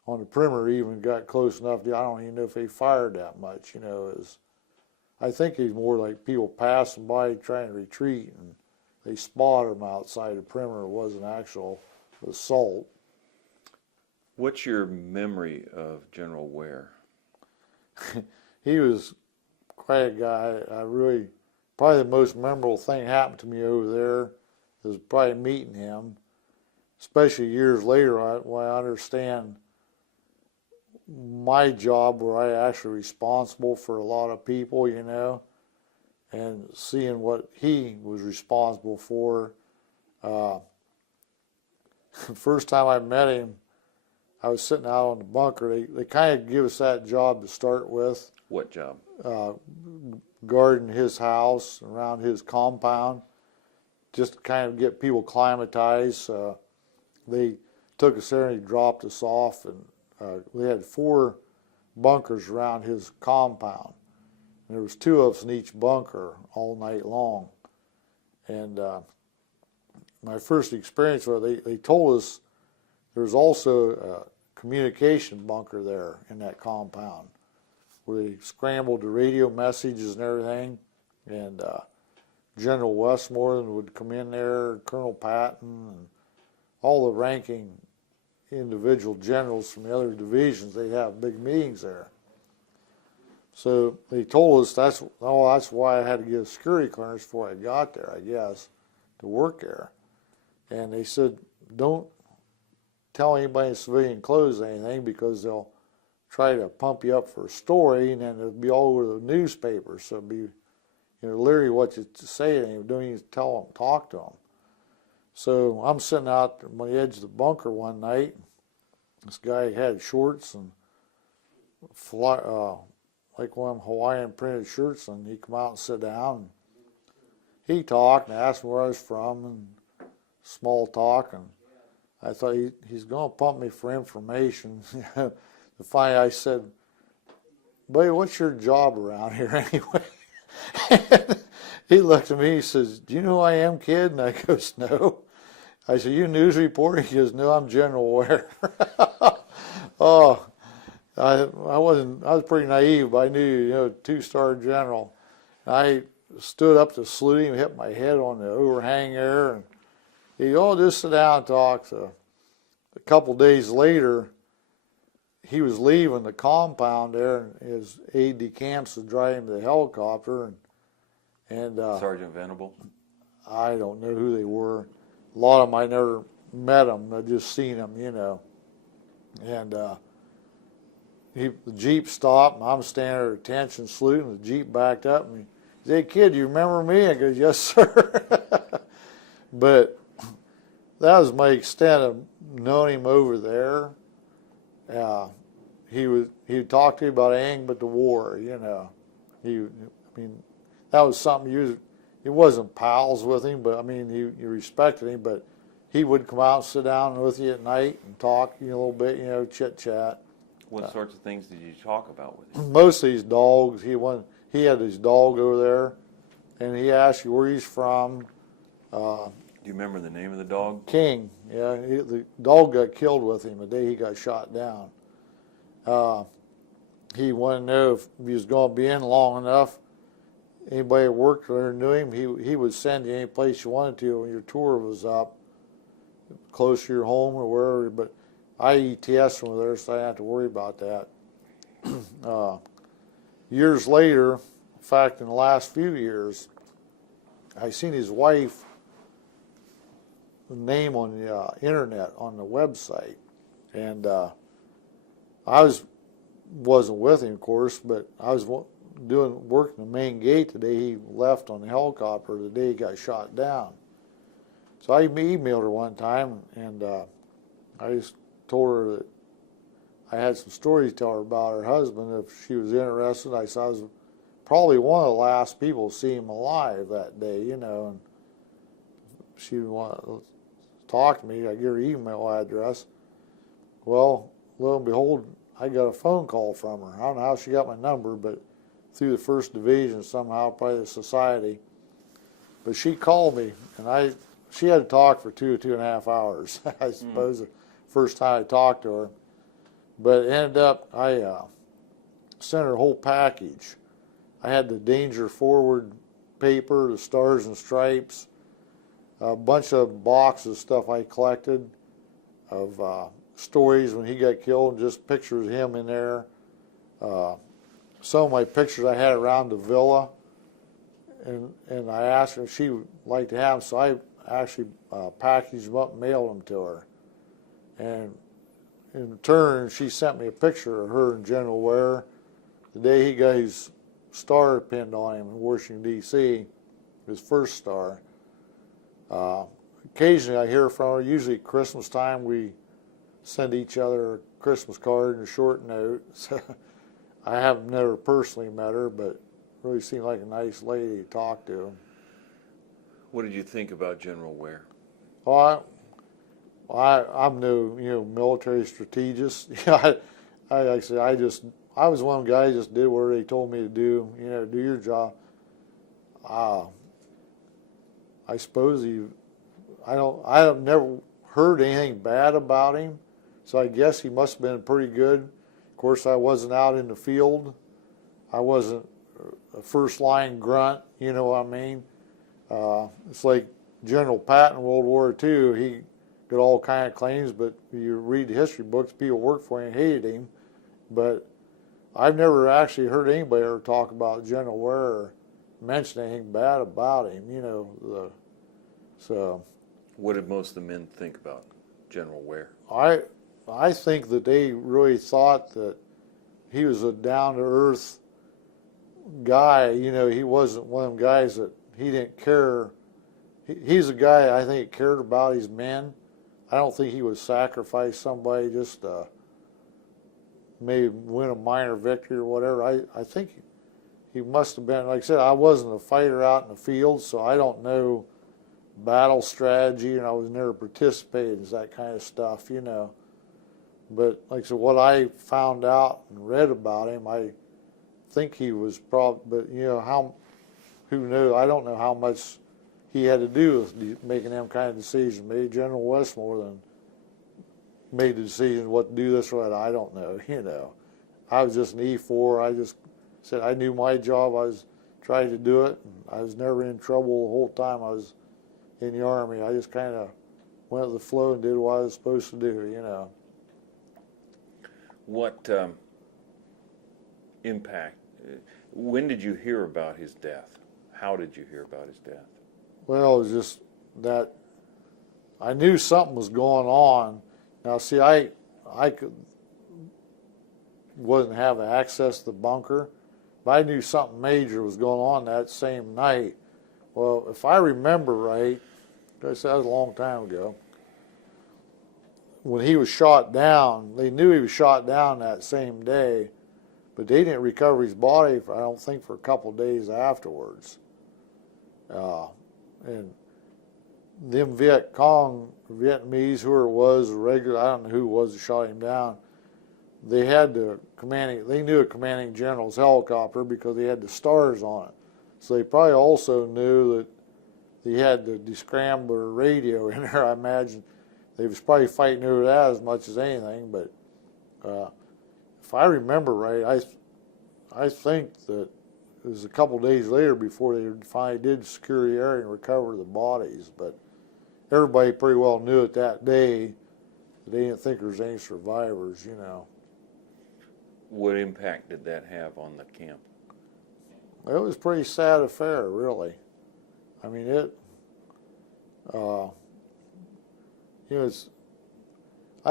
on the perimeter even got close enough. I don't even know if they fired that much. You know, I think it's more like people passing by trying to retreat, and they spotted them outside the perimeter. It wasn't an actual assault. What's your memory of General Ware? He was quite a guy. Probably the most memorable thing happened to me over there was probably meeting him, especially years later when I understand my job where I actually responsible for a lot of people, you know, and seeing what he was responsible for. The first time I met him, I was sitting out on the bunker. They kind of give us that job to start with. What job? Guarding his house, around his compound, just to kind of get people acclimatized. They took us there and he dropped us off, and we had 4 bunkers around his compound. And there was 2 of us in each bunker all night long. And my first experience was they told us there was also a communication bunker there in that compound, where they scrambled the radio messages and everything. And General Westmoreland would come in there, Colonel Patton, and all the ranking individual generals from the other divisions. They'd have big meetings there. So they told us that's why I had to get a security clearance before I got there, I guess, to work there. And they said, don't tell anybody in civilian clothes anything, because they'll try to pump you up for a story, and then it'll be all over the newspaper. So it'll be, literally what you say to them, don't even tell them, talk to them. So I'm sitting out on the edge of the bunker one night. This guy had shorts and like one of them Hawaiian printed shirts, and he come out and sit down. And he talked and asked me where I was from, and small talk, and I thought he's going to pump me for information. Finally, I said, "Buddy, what's your job around here anyway?" He looked at me. He says, "Do you know who I am, kid?" And I goes, "No." I said, "You news reporter?" He goes, "No, I'm General Ware." Oh, I was pretty naive, but I knew, 2-star general. I stood up to salute him, hit my head on the overhang there, and he goes, "Oh, just sit down and talk." So a couple days later, he was leaving the compound there, and his aide-de-camp was driving him to the helicopter, and Sergeant Venable? I don't know who they were. A lot of them I never met them. I just seen them, And the Jeep stopped, and I'm standing at attention saluting. The Jeep backed up, and he said, "Hey, kid, you remember me?" I go, "Yes, sir." But that was my extent of knowing him over there. He would talk to me about anything but the war, that was something it wasn't pals with him, but you respected him, but he would come out and sit down with you at night and talk a little bit, chit chat. What sorts of things did you talk about with him? Mostly his dogs. He had his dog over there, and he asked you where he's from. Do you remember the name of the dog? King. Yeah, the dog got killed with him the day he got shot down. He wanted to know if he was going to be in long enough. Anybody that worked there knew him, he would send you any place you wanted to when your tour was up, close to your home or wherever. But I ETS from there, so I didn't have to worry about that. Years later, in fact, in the last few years, I seen his wife name on the internet on the website, and I wasn't with him, of course, but I was working the main gate the day he left on the helicopter, the day he got shot down. So I emailed her one time, and I just told her that I had some stories to tell her about her husband if she was interested. I said I was probably one of the last people to see him alive that day, and she would want to talk to me. I gave her email address. Well, lo and behold, I got a phone call from her. I don't know how she got my number, but through the First Division somehow, probably the society. But she called me, and she had to talk for 2.5 hours, I suppose, the first time I talked to her. But it ended up, I sent her a whole package. I had the Danger Forward paper, the Stars and Stripes, a bunch of boxes of stuff I collected of stories when he got killed, and just pictures of him in there. Some of my pictures I had around the villa, and I asked her if she would like to have them, so I actually packaged them up and mailed them to her. And in turn, she sent me a picture of her and General Ware the day he got his star pinned on him in Washington, D.C., his first star. occasionally I hear from her. Usually at Christmas time we send each other a Christmas card and a short note. So I have never personally met her, but really seemed like a nice lady to talk to. What did you think about General Ware? Well, I'm no military strategist. Like I said, I was one guy who just did what they told me to do. Do your job. I suppose I've never heard anything bad about him, so I guess he must have been pretty good. Of course, I wasn't out in the field. I wasn't a first line grunt. You know what I mean? It's like General Patton in World War II. He got all kind of claims, but you read the history books, people worked for him and hated him. But I've never actually heard anybody ever talk about General Ware or mention anything bad about him. So. What did most of the men think about General Ware? I think that they really thought that he was a down-to-earth guy. He wasn't one of them guys that he didn't care. He's a guy I think cared about his men. I don't think he would sacrifice somebody just to maybe win a minor victory or whatever. I think he must have been, like I said, I wasn't a fighter out in the field, so I don't know battle strategy, and I was never participated in that kind of stuff, But like I said, what I found out and read about him, I think he was probably, but who knows? I don't know how much he had to do with making them kind of decisions. Maybe General Westmoreland made the decision what to do this or that. I don't know. I was just an E4. I just said I knew my job. I was trying to do it. And I was never in trouble the whole time I was in the Army. I just kind of went with the flow and did what I was supposed to do, What impact? When did you hear about his death? How did you hear about his death? Well, it was just that I knew something was going on. Now, see, I wasn't having access to the bunker, but I knew something major was going on that same night. Well, if I remember right, I said that was a long time ago, when he was shot down, they knew he was shot down that same day, but they didn't recover his body, I don't think, for a couple of days afterwards. And them Vietnamese, whoever it was, regular, I don't know who it was that shot him down, they knew a commanding general's helicopter because they had the stars on it. So they probably also knew that he had the descrambler radio in there, I imagine. They was probably fighting over that as much as anything, but if I remember right, I think that it was a couple days later before they finally did secure the area and recover the bodies, but everybody pretty well knew it that day that they didn't think there was any survivors, What impact did that have on the camp? It was a pretty sad affair, really. I mean, I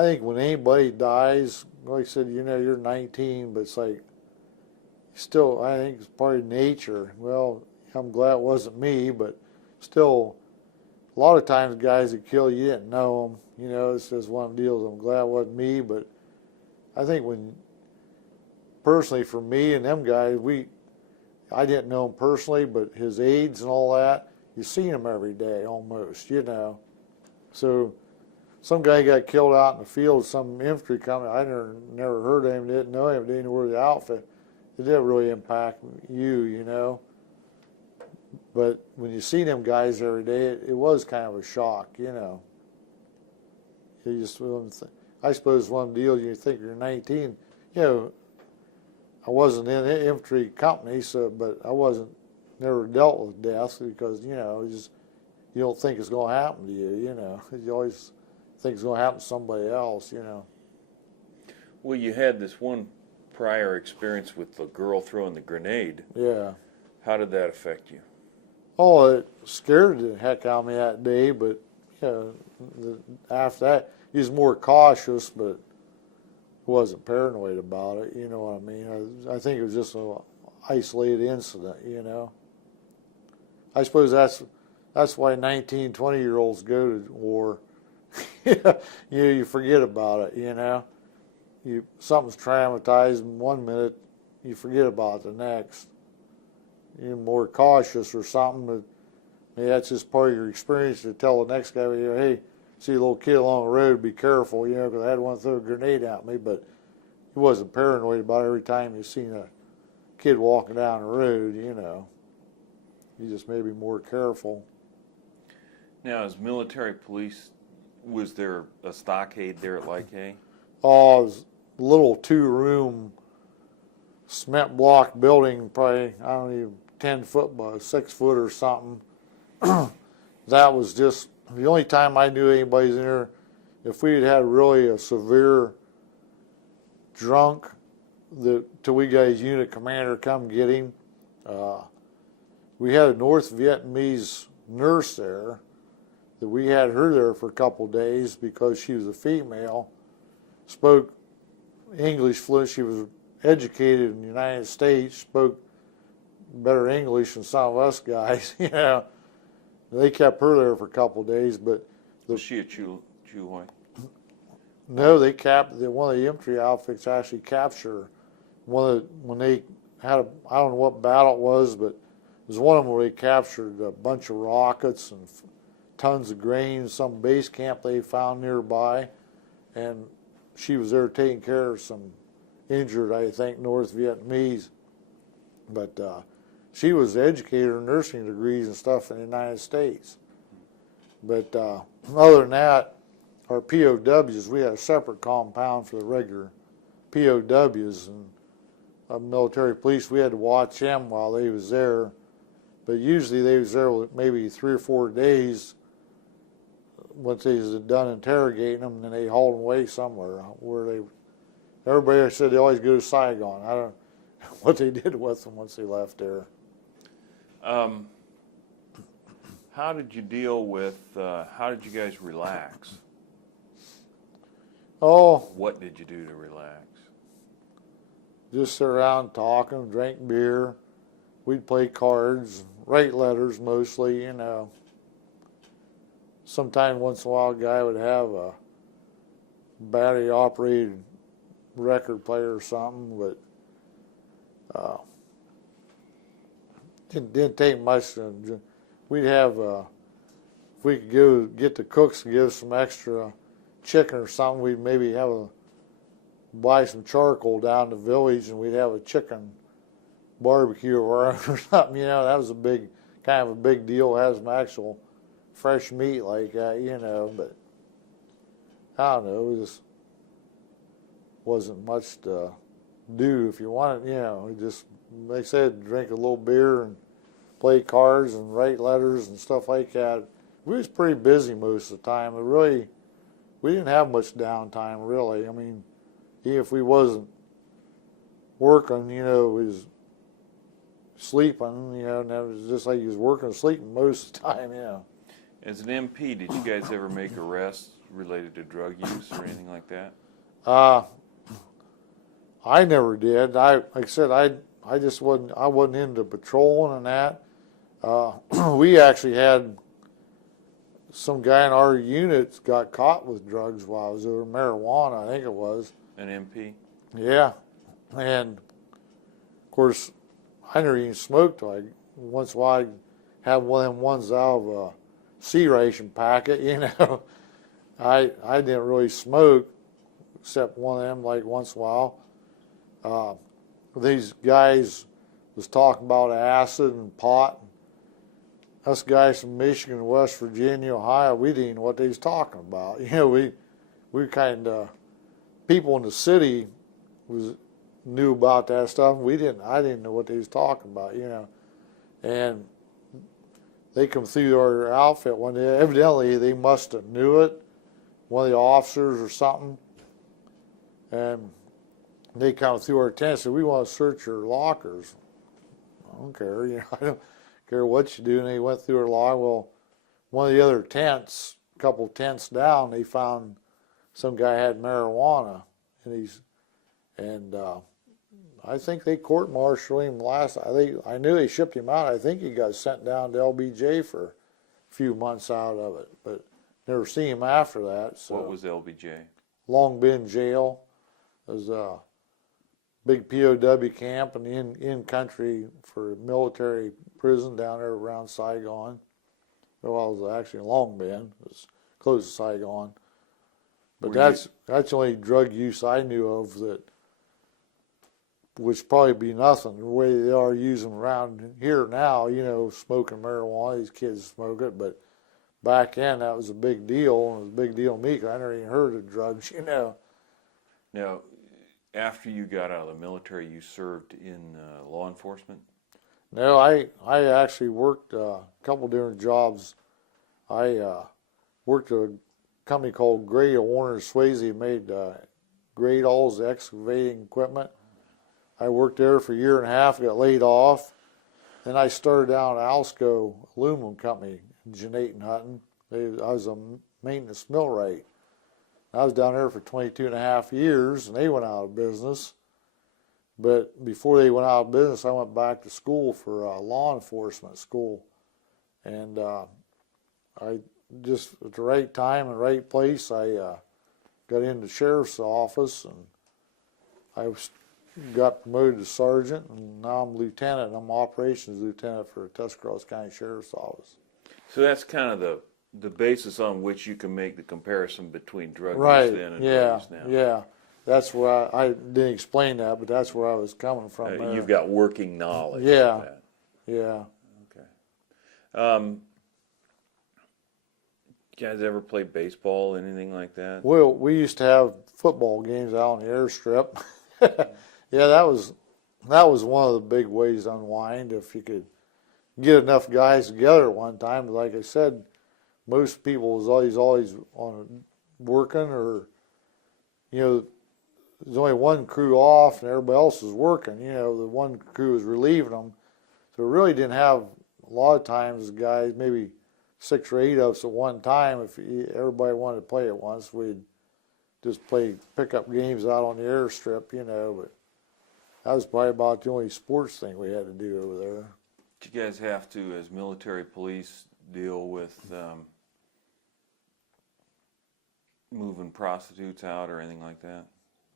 think when anybody dies, like I said, you're 19, but it's like, still, I think it's part of nature. Well, I'm glad it wasn't me, but still, a lot of times guys that kill you didn't know them. It's just one of the deals. I'm glad it wasn't me, but I think personally for me and them guys, I didn't know him personally, but his aides and all that, you seen him every day almost, So some guy got killed out in the field, some infantry company, I never heard of him, didn't know him, didn't know where the outfit. It didn't really impact you, But when you see them guys every day, it was kind of a shock, You just, I suppose one deal you think you're 19, I wasn't in the infantry company, but I never dealt with death because, you don't think it's going to happen to you, You always think it's going to happen to somebody else, Well, you had this one prior experience with the girl throwing the grenade. Yeah. How did that affect you? Oh, it scared the heck out of me that day, but after that, he was more cautious, but wasn't paranoid about it, you know what I mean? I think it was just an isolated incident, I suppose that's That's why 19, 20-year-olds go to war. You forget about it, you know. Something's traumatized in 1 minute, you forget about it the next. You're more cautious or something, but maybe that's just part of your experience to tell the next guy, hey, see a little kid along the road, be careful, you know, because I had one throw a grenade at me, but he wasn't paranoid about it every time you seen a kid walking down the road, you know. You just may be more careful. Now, as military police, was there a stockade there at Lake Hay? Oh, it was a little 2-room cement block building, probably, I don't even, 10 foot by 6 foot or something. That was just the only time I knew anybody's in there. If we had really a severe drunk, till we got his unit commander come get him. We had a North Vietnamese nurse there, that we had her there for a couple of days because she was a female, spoke English fluent. She was educated in the United States, spoke better English than some of us guys, you know. They kept her there for a couple of days, but... Was she a Jew-White? No, they one of the infantry outfits actually captured her. When they had I don't know what battle it was, but it was one of them where they captured a bunch of rockets and tons of grain, some base camp they found nearby, and she was there taking care of some injured, I think, North Vietnamese. But she was educated in nursing degrees and stuff in the United States. But other than that, our POWs, we had a separate compound for the regular POWs, and military police, we had to watch them while they was there. But usually they was there maybe 3 or 4 days. Once they was done interrogating them, then they hauled them away somewhere where everybody said they always go to Saigon. I don't know what they did with them once they left there. How did you deal with, how did you guys relax? Oh. What did you do to relax? Just sit around talking, drink beer. We'd play cards, write letters mostly, you know. Sometime once in a while a guy would have a battery operated record player or something, but didn't take much. We'd have, if we could go get the cooks to give some extra chicken or something, we'd maybe buy some charcoal down the village, and we'd have a chicken barbecue or something. You know, that was kind of a big deal. Have some actual fresh meat like that, you know. But I don't know, it just wasn't much to do. If you wanted, you know, just, like I said, drink a little beer and play cards and write letters and stuff like that. We was pretty busy most of the time. We didn't have much downtime, really. I mean, even if we wasn't working, you know, we was sleeping, you know, and it was just like he was working and sleeping most of the time, you know. As an MP, did you guys ever make arrests related to drug use or anything like that? I never did. Like I said, I just wasn't into patrolling and that. We actually had some guy in our unit got caught with drugs while I was there, marijuana, I think it was. An MP? Yeah. And, of course, I never even smoked. Once in a while I'd have one of them ones out of a C ration packet, you know. I didn't really smoke, except one of them, like, once in a while. These guys was talking about acid and pot. Us guys from Michigan, West Virginia, Ohio, we didn't know what they was talking about. You know, we kind of, people in the city knew about that stuff. I didn't know what they was talking about, you know. And they come through our outfit one day. Evidently, they must have knew it, one of the officers or something. And they come through our tent and said, we want to search your lockers. I don't care, you know, I don't care what you do. And they went through our locker. Well, one of the other tents, a couple tents down, they found some guy had marijuana, and I think they court-martialed him last. I knew they shipped him out. I think he got sent down to LBJ for few months out of it, but never seen him after that. So. What was LBJ? Long Bend Jail. It was a big POW camp and in-country for military prison down there around Saigon. Well, it was actually in Long Bend. It was close to Saigon. But that's the only drug use I knew of that would probably be nothing. The way they are using around here now, you know, smoking marijuana, these kids smoke it, but back then that was a big deal, and it was a big deal to me because I never even heard of drugs, you know. Now, after you got out of the military, you served in law enforcement? No, I actually worked a couple different jobs. I worked at a company called Gray Warner Swayze, made grade alls, excavating equipment. I worked there for a year and a half, got laid off. Then I started down at Alsco Aluminum Company in Jeanette and Hutton. I was a maintenance millwright. I was down there for 22 and a half years, and they went out of business. But before they went out of business, I went back to school for law enforcement school. And I just, at the right time and right place, I got into the sheriff's office, and I got promoted to sergeant, and now I'm lieutenant. I'm operations lieutenant for Tuscarawas County Sheriff's Office. So that's kind of the basis on which you can make the comparison between drug Right. use then and Yeah. drug use now. Yeah. That's where I didn't explain that, but that's where I was coming from. There. You've got working knowledge Yeah. of that. Yeah. Okay. You guys ever play baseball, anything like that? Well, we used to have football games out on the airstrip. Yeah, that was one of the big ways to unwind if you could get enough guys together at one time. Like I said, most people was always on working, or you know, there's only one crew off and everybody else was working. You know, the one crew was relieving them, so we really didn't have a lot of times guys, maybe 6 or 8 of us at one time. If everybody wanted to play at once, we'd just play pickup games out on the airstrip. You know, but that was probably about the only sports thing we had to do over there. Did you guys have to, as military police, deal with moving prostitutes out or anything like that?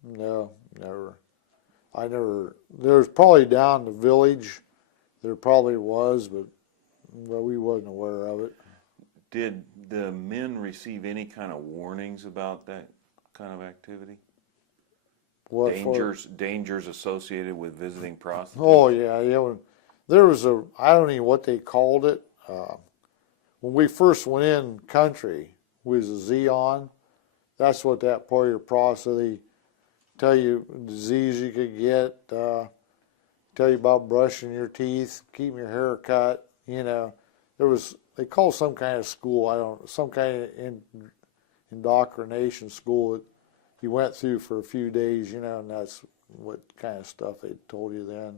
No, never. I never. There's probably down the village, there probably was, but we wasn't aware of it. Did the men receive any kind of warnings about that kind of activity? What Dangers associated with visiting prostitutes? Oh yeah, yeah. There was I don't know what they called it. When we first went in country, we was a Xeon. That's what that part of your process. They tell you disease you could get. Tell you about brushing your teeth, keeping your hair cut. You know, they call some kind of school. Some kind of indoctrination school that you went through for a few days. You know, and that's what kind of stuff they told you then.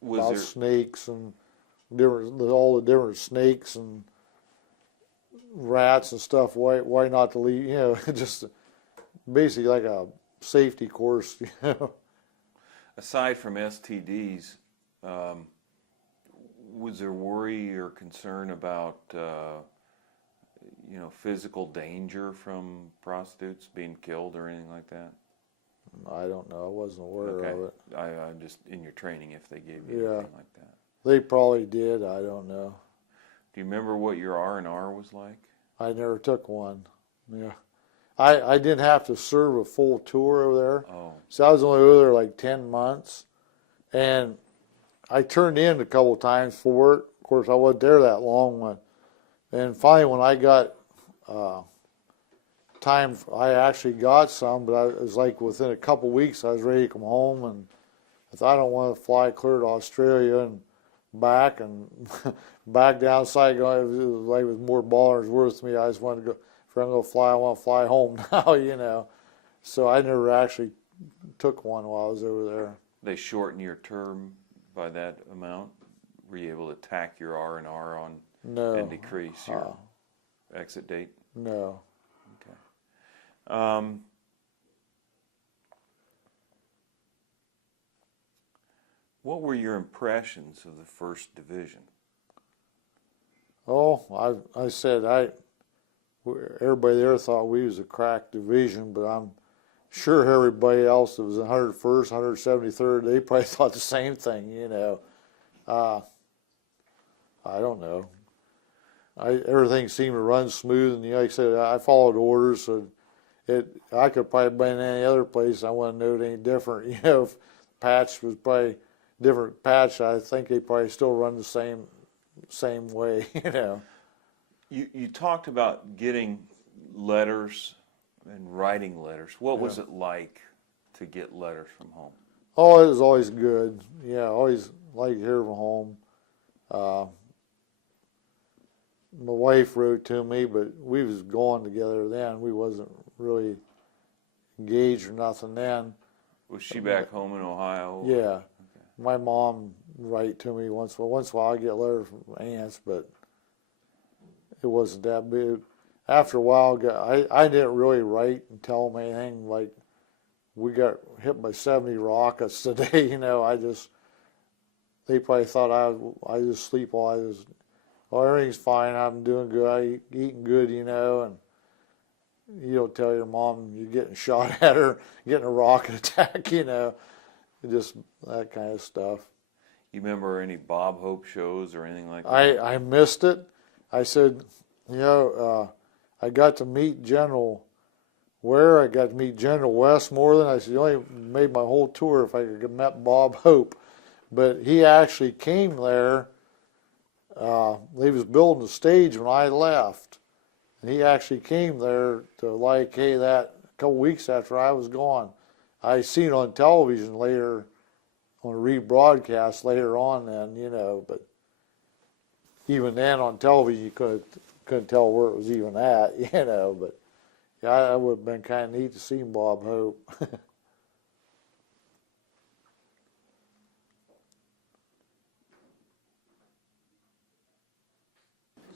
About snakes and all the different snakes and rats and stuff. Why not to leave? You know, just basically like a safety course. You know. Aside from STDs, was there worry or concern about physical danger from prostitutes being killed or anything like that? I don't know. I wasn't aware of it. I'm just in your training if they gave you anything like that. They probably did. I don't know. Do you remember what your R&R was like? I never took one. Yeah, I didn't have to serve a full tour over there. Oh. So I was only over there like 10 months, and I turned in a couple of times for it. Of course, I wasn't there that long. And finally, when I got time, I actually got some, but it was like within a couple of weeks, I was ready to come home, and I thought I don't want to fly clear to Australia and back down Saigon. It was like it was more dollars worth to me. I just wanted to go. If I'm going to fly, I want to fly home now, you know. So I never actually took one while I was over there. They shorten your term by that amount? Were you able to tack your R&R on and decrease your exit date? No. Okay. What were your impressions of the First Division? Oh, I said everybody there thought we was a crack division, but I'm sure everybody else that was in 101st, 173rd, they probably thought the same thing, you know. I don't know. Everything seemed to run smooth, and like I said, I followed orders, so I could probably been in any other place. I wouldn't know it any different. You know, if patch was probably different patch, I think they probably still run the same way. You know. You talked about getting letters and writing letters. What was it like to get letters from home? Oh, it was always good. Yeah, always like to hear from home. My wife wrote to me, but we was going together then. We wasn't really engaged or nothing then. Was she back home in Ohio? Yeah. Okay. My mom write to me once in a while. I get letters from aunts, but it wasn't that big. After a while, I didn't really write and tell them anything. Like, we got hit by 70 rockets today, you know. They probably thought I just sleep while I was, oh, everything's fine, I'm doing good, I eating good, you know, and you don't tell your mom you're getting shot at her, getting a rocket attack, you know, just that kind of stuff. You remember any Bob Hope shows or anything like that? I missed it. I said, you know, I got to meet General Ware, I got to meet General Westmoreland. I said, you only made my whole tour if I could have met Bob Hope. But he actually came there. They was building the stage when I left. And he actually came there to, like, hey, that a couple weeks after I was gone. I seen on television later, on a rebroadcast later on then, you know, but even then on television you couldn't tell where it was even at, you know, but yeah, that would have been kind of neat to see Bob Hope. You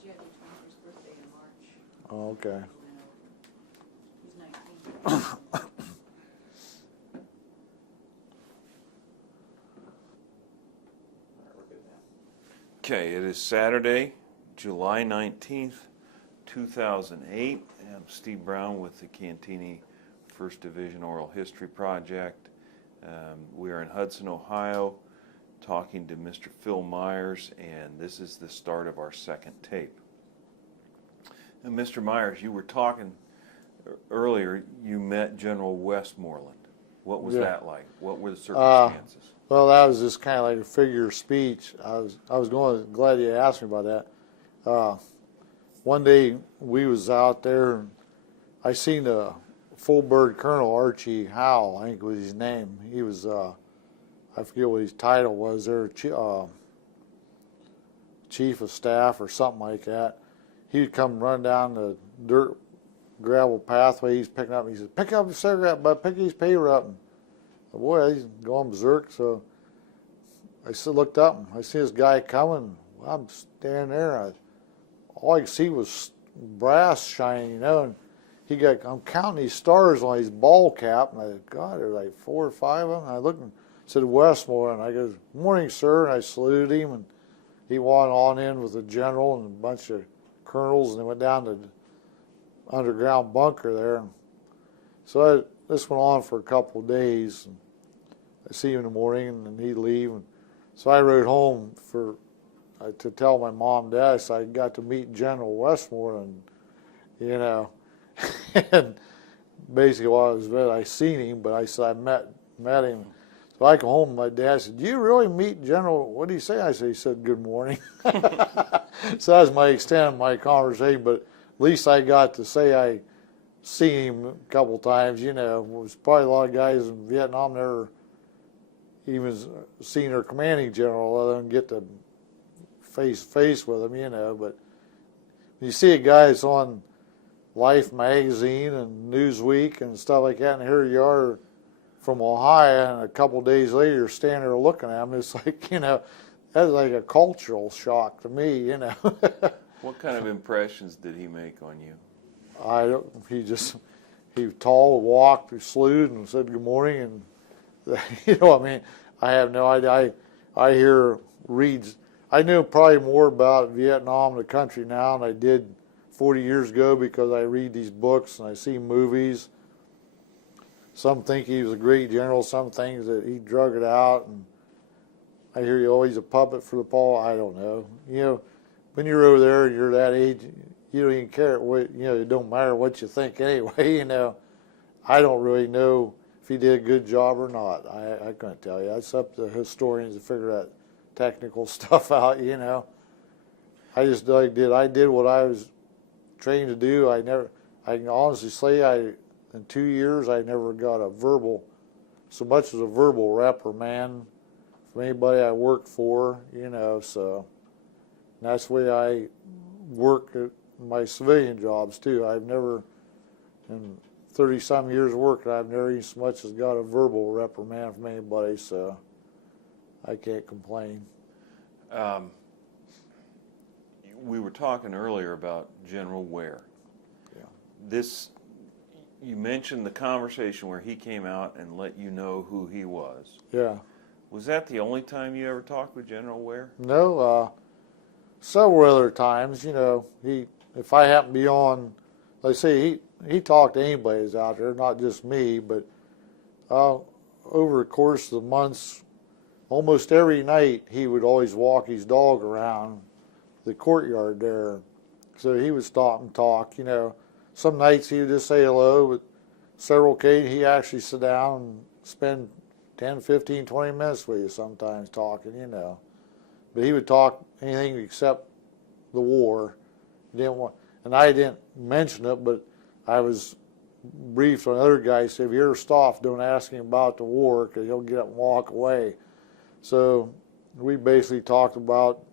had your 21st birthday in March. Oh, okay. He's 19. Okay, it is Saturday, July 19th, 2008. I'm Steve Brown with the Cantigny First Division Oral History Project. We are in Hudson, Ohio, talking to Mr. Phil Meyers, and this is the start of our second tape. And Mr. Meyers, you were talking earlier, you met General Westmoreland. What was that like? What were the circumstances? Well, that was just kind of like a figure of speech. I was glad you asked me about that. One day we was out there, and I seen a full bird Colonel Archie Howell, I think was his name. He was, I forget what his title was there, chief of staff or something like that. He'd come run down the dirt gravel pathway he's picking up. He said, "Pick up your cigarette, bud, pick his paper up." And boy, he's going berserk. So I looked up and I see this guy coming. I'm standing there. All I could see was brass shining, you know. And I'm counting these stars on his ball cap, and I said, God, there's like 4 or 5 of them. And I looked and said, Westmore, and I goes, "Morning, sir." And I saluted him, and he went on in with the general and a bunch of colonels, and they went down to the underground bunker there. And so this went on for a couple of days. And I see him in the morning, and he'd leave. And so I rode home to tell my mom and dad. So I got to meet General Westmoreland, you know. And basically while I was there, I seen him, but I said I met him. So I come home, and my dad said, "Do you really meet General?" "What did he say?" I said, "He said good morning." So that was my extent of my conversation, but at least I got to say I seen him a couple times, you know. There's probably a lot of guys in Vietnam never even seen their commanding general other than get to face to face with him, you know. But when you see a guy that's on Life magazine and Newsweek and stuff like that, and here you are from Ohio, and a couple of days later you're standing there looking at him, it's like, you know, that's like a cultural shock to me, you know. What kind of impressions did he make on you? He was tall, walked, he saluted and said good morning, and you know, I mean, I have no idea. I I know probably more about Vietnam, the country now, than I did 40 years ago because I read these books and I see movies. Some think he was a great general, some think that he drug it out, and I hear you always a puppet for the paw. I don't know. You know, when you're over there and you're that age, you don't even care what, you know, it don't matter what you think anyway, you know. I don't really know if he did a good job or not. I couldn't tell you. It's up to historians to figure that technical stuff out, you know. I just I did what I was trained to do. I can honestly say in 2 years I never got a verbal, so much as a verbal reprimand from anybody I worked for, you know, so that's the way I work at my civilian jobs too. I've never, in 30-some years of work, I've never even so much as got a verbal reprimand from anybody, so I can't complain. We were talking earlier about General Ware. Yeah. You mentioned the conversation where he came out and let you know who he was. Yeah. Was that the only time you ever talked with General Ware? No, several other times, you know, if I happen to be on, like I say, he talked to anybody that's out there, not just me, but over the course of the months, almost every night he would always walk his dog around the courtyard there. So he would stop and talk, you know. Some nights he would just say hello, but several occasions he actually sit down and spend 10, 15, 20 minutes with you sometimes talking, you know. But he would talk anything except the war. And I didn't mention it, but I was briefed on other guys, said, if you ever stop, don't ask him about the war because he'll get up and walk away. So we basically talked about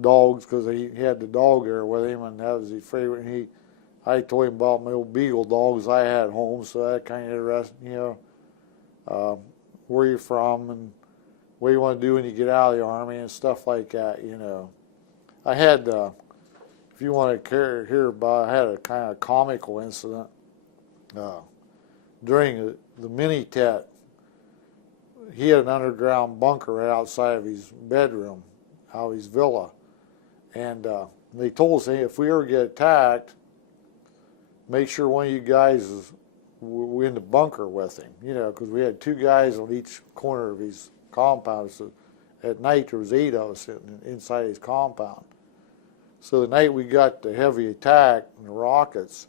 dogs because he had the dog there with him, and that was his favorite. And I told him about my old beagle dogs I had at home, so that kind of interested, you know, where you're from and what you want to do when you get out of the Army and stuff like that, you know. I had, if you want to hear about it, I had a kind of comical incident. During the mini-tet, he had an underground bunker right outside of his bedroom, out of his villa. And they told us, hey, if we ever get attacked, make sure one of you guys is in the bunker with him, you know, because we had 2 guys on each corner of his compound. So at night there was 8 of us sitting inside his compound. So the night we got the heavy attack and the rockets,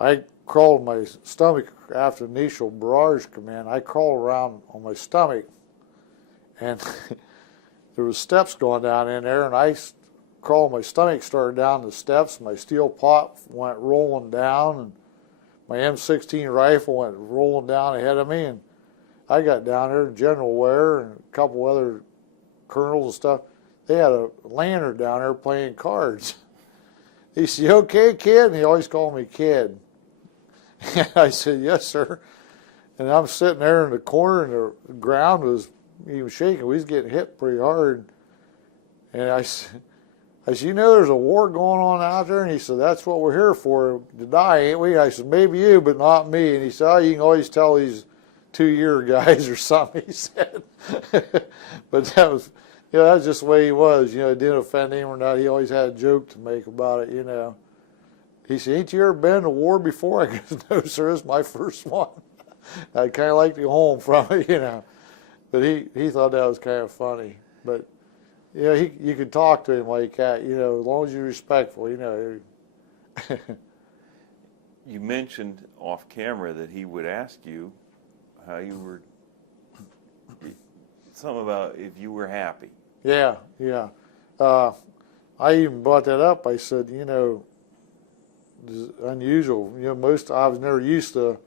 I crawled on my stomach after the initial barrage come in. I crawled around on my stomach, and there was steps going down in there, and I crawled on my stomach, started down the steps. My steel pot went rolling down, and my M16 rifle went rolling down ahead of me, and I got down there. General Ware and a couple other colonels and stuff, they had a lantern down there playing cards. He said, "You okay, kid?" And he always called me kid. And I said, "Yes, sir." And I'm sitting there in the corner, and the ground was even shaking. We was getting hit pretty hard. And I said, "You know there's a war going on out there?" And he said, "That's what we're here for, to die, ain't we?" I said, "Maybe you, but not me." And he said, "Oh, you can always tell these 2-year guys or something," he said. But that was, you know, that's just the way he was. You know, it didn't offend him or not. He always had a joke to make about it, you know. He said, "Ain't you ever been to war before?" I goes, "No, sir, it's my first one." I kind of like to go home from it, you know. But he thought that was kind of funny. But, you know, you could talk to him like that, you know, as long as you're respectful, you know. You mentioned off camera that he would ask you how you were, something about if you were happy. Yeah. I even brought that up. I said, you know, it's unusual. You know, I was never used to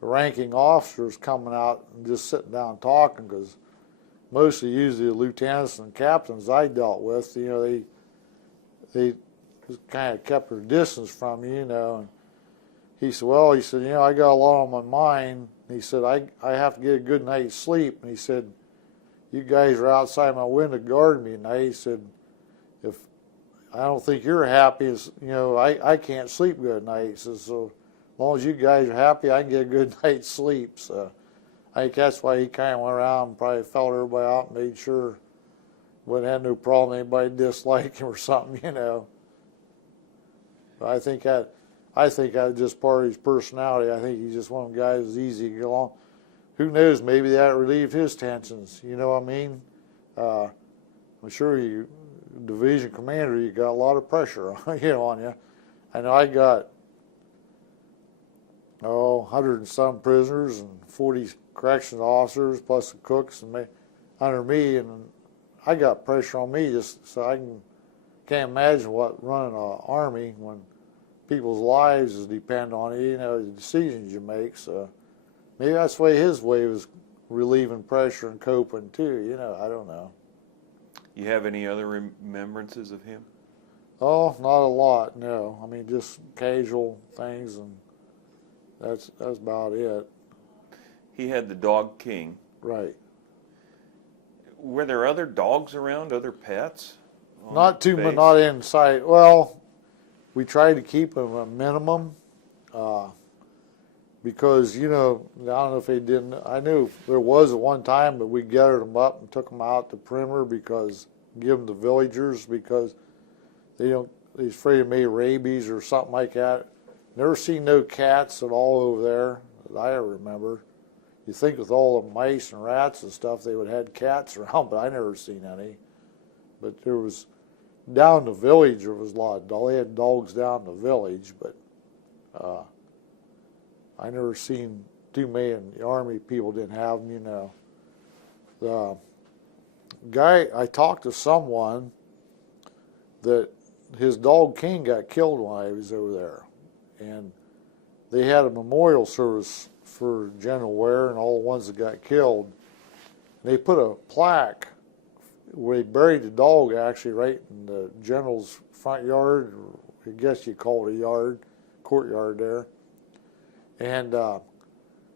ranking officers coming out and just sitting down talking, because mostly usually the lieutenants and captains I dealt with, you know, they just kind of kept their distance from you, you know. And he said, "Well," he said, "you know, I got a lot on my mind." And he said, I have to get a good night's sleep." And he said, "You guys are outside my window guarding me tonight." He said, "If I don't think you're happy, you know, I can't sleep good at night." He says, "So as long as you guys are happy, I can get a good night's sleep." So I think that's why he kind of went around and probably felt everybody out and made sure wouldn't have no problem anybody dislike him or something, you know. But I think that's just part of his personality. I think he's just one of them guys that's easy to get along. Who knows? Maybe that relieved his tensions. You know what I mean? I'm sure you, division commander, you got a lot of pressure, on you. I know I got 100 and some prisoners and 40 corrections officers plus the cooks and under me, and I got pressure on me just so can't imagine what running an army when people's lives depend on it, you know, the decisions you make. So maybe that's the way his way was relieving pressure and coping too, you know, I don't know. You have any other remembrances of him? Oh, not a lot, no. I mean, just casual things, and that's about it. He had the dog King. Right. Were there other dogs around, other pets? Not too much, not in sight. Well, we tried to keep them a minimum because, you know, I don't know if they didn't. I knew there was at one time, but we gathered them up and took them out the perimeter because, give them to villagers because they're afraid of maybe rabies or something like that. Never seen no cats at all over there that I remember. You think with all the mice and rats and stuff, they would have had cats around, but I never seen any. But there was, down the village, there was a lot of dogs. They had dogs down the village, but I never seen too many, and the Army people didn't have them, you know. The guy, I talked to someone that his dog King got killed when I was over there. And they had a memorial service for General Ware and all the ones that got killed. And they put a plaque where they buried the dog actually right in the general's front yard, or I guess you call it a yard, courtyard there. And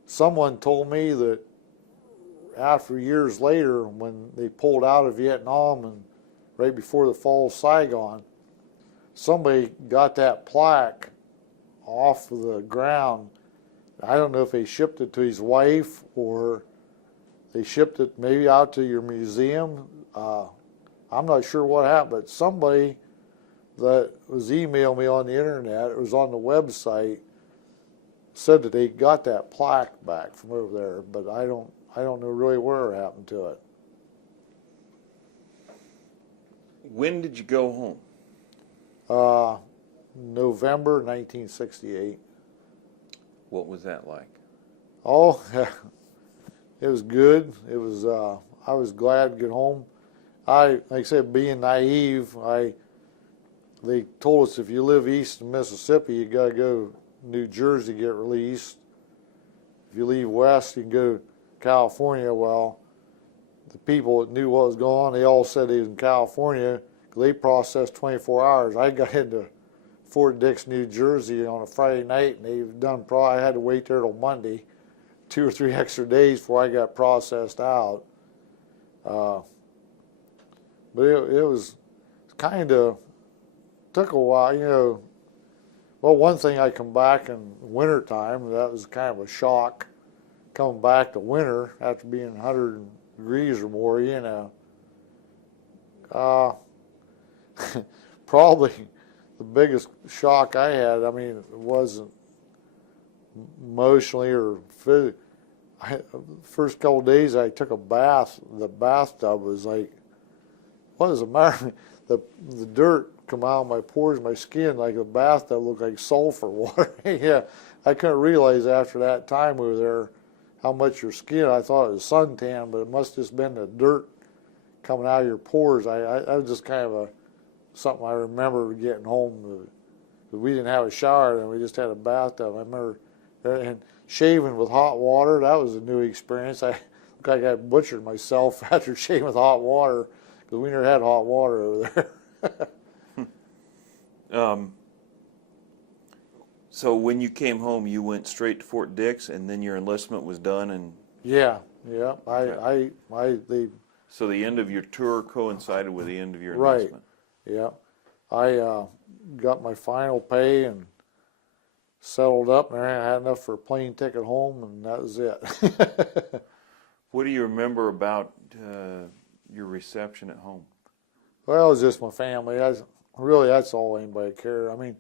someone told me that after years later, when they pulled out of Vietnam and right before the fall of Saigon, somebody got that plaque off of the ground. I don't know if they shipped it to his wife or they shipped it maybe out to your museum. I'm not sure what happened, but somebody that was emailing me on the internet, it was on the website, said that they got that plaque back from over there, but I don't know really where it happened to it. When did you go home? November 1968. What was that like? Oh, it was good. It was. I was glad to get home. Like I said, being naive, they told us if you live east of Mississippi, you got to go to New Jersey to get released. If you leave west, you can go to California. Well, the people that knew what was going on, they all said they was in California because they processed 24 hours. I got into Fort Dix, New Jersey on a Friday night, and I had to wait there till Monday, 2 or 3 extra days before I got processed out. But it was kind of, took a while, you know. Well, one thing, I come back in wintertime, that was kind of a shock, coming back to winter after being 100 degrees or more, you know. Probably the biggest shock I had, I mean, it wasn't emotionally or physically. First couple of days I took a bath, the bathtub was like, what is the matter? The dirt come out of my pores, my skin, like the bathtub looked like sulfur water. Yeah, I couldn't realize after that time we were there how much your skin, I thought it was suntan, but it must have just been the dirt coming out of your pores. I was just kind of something I remember getting home. We didn't have a shower, and we just had a bathtub. I remember and shaving with hot water. That was a new experience. I looked like I butchered myself after shaving with hot water because we never had hot water over there. So when you came home, you went straight to Fort Dix, and then your enlistment was done, and Yeah. Okay. So the end of your tour coincided with the end of your enlistment. Right. Yeah. I got my final pay and settled up, and I had enough for a plane ticket home, and that was it. What do you remember about your reception at home? Well, it was just my family. That's all anybody cared. I mean,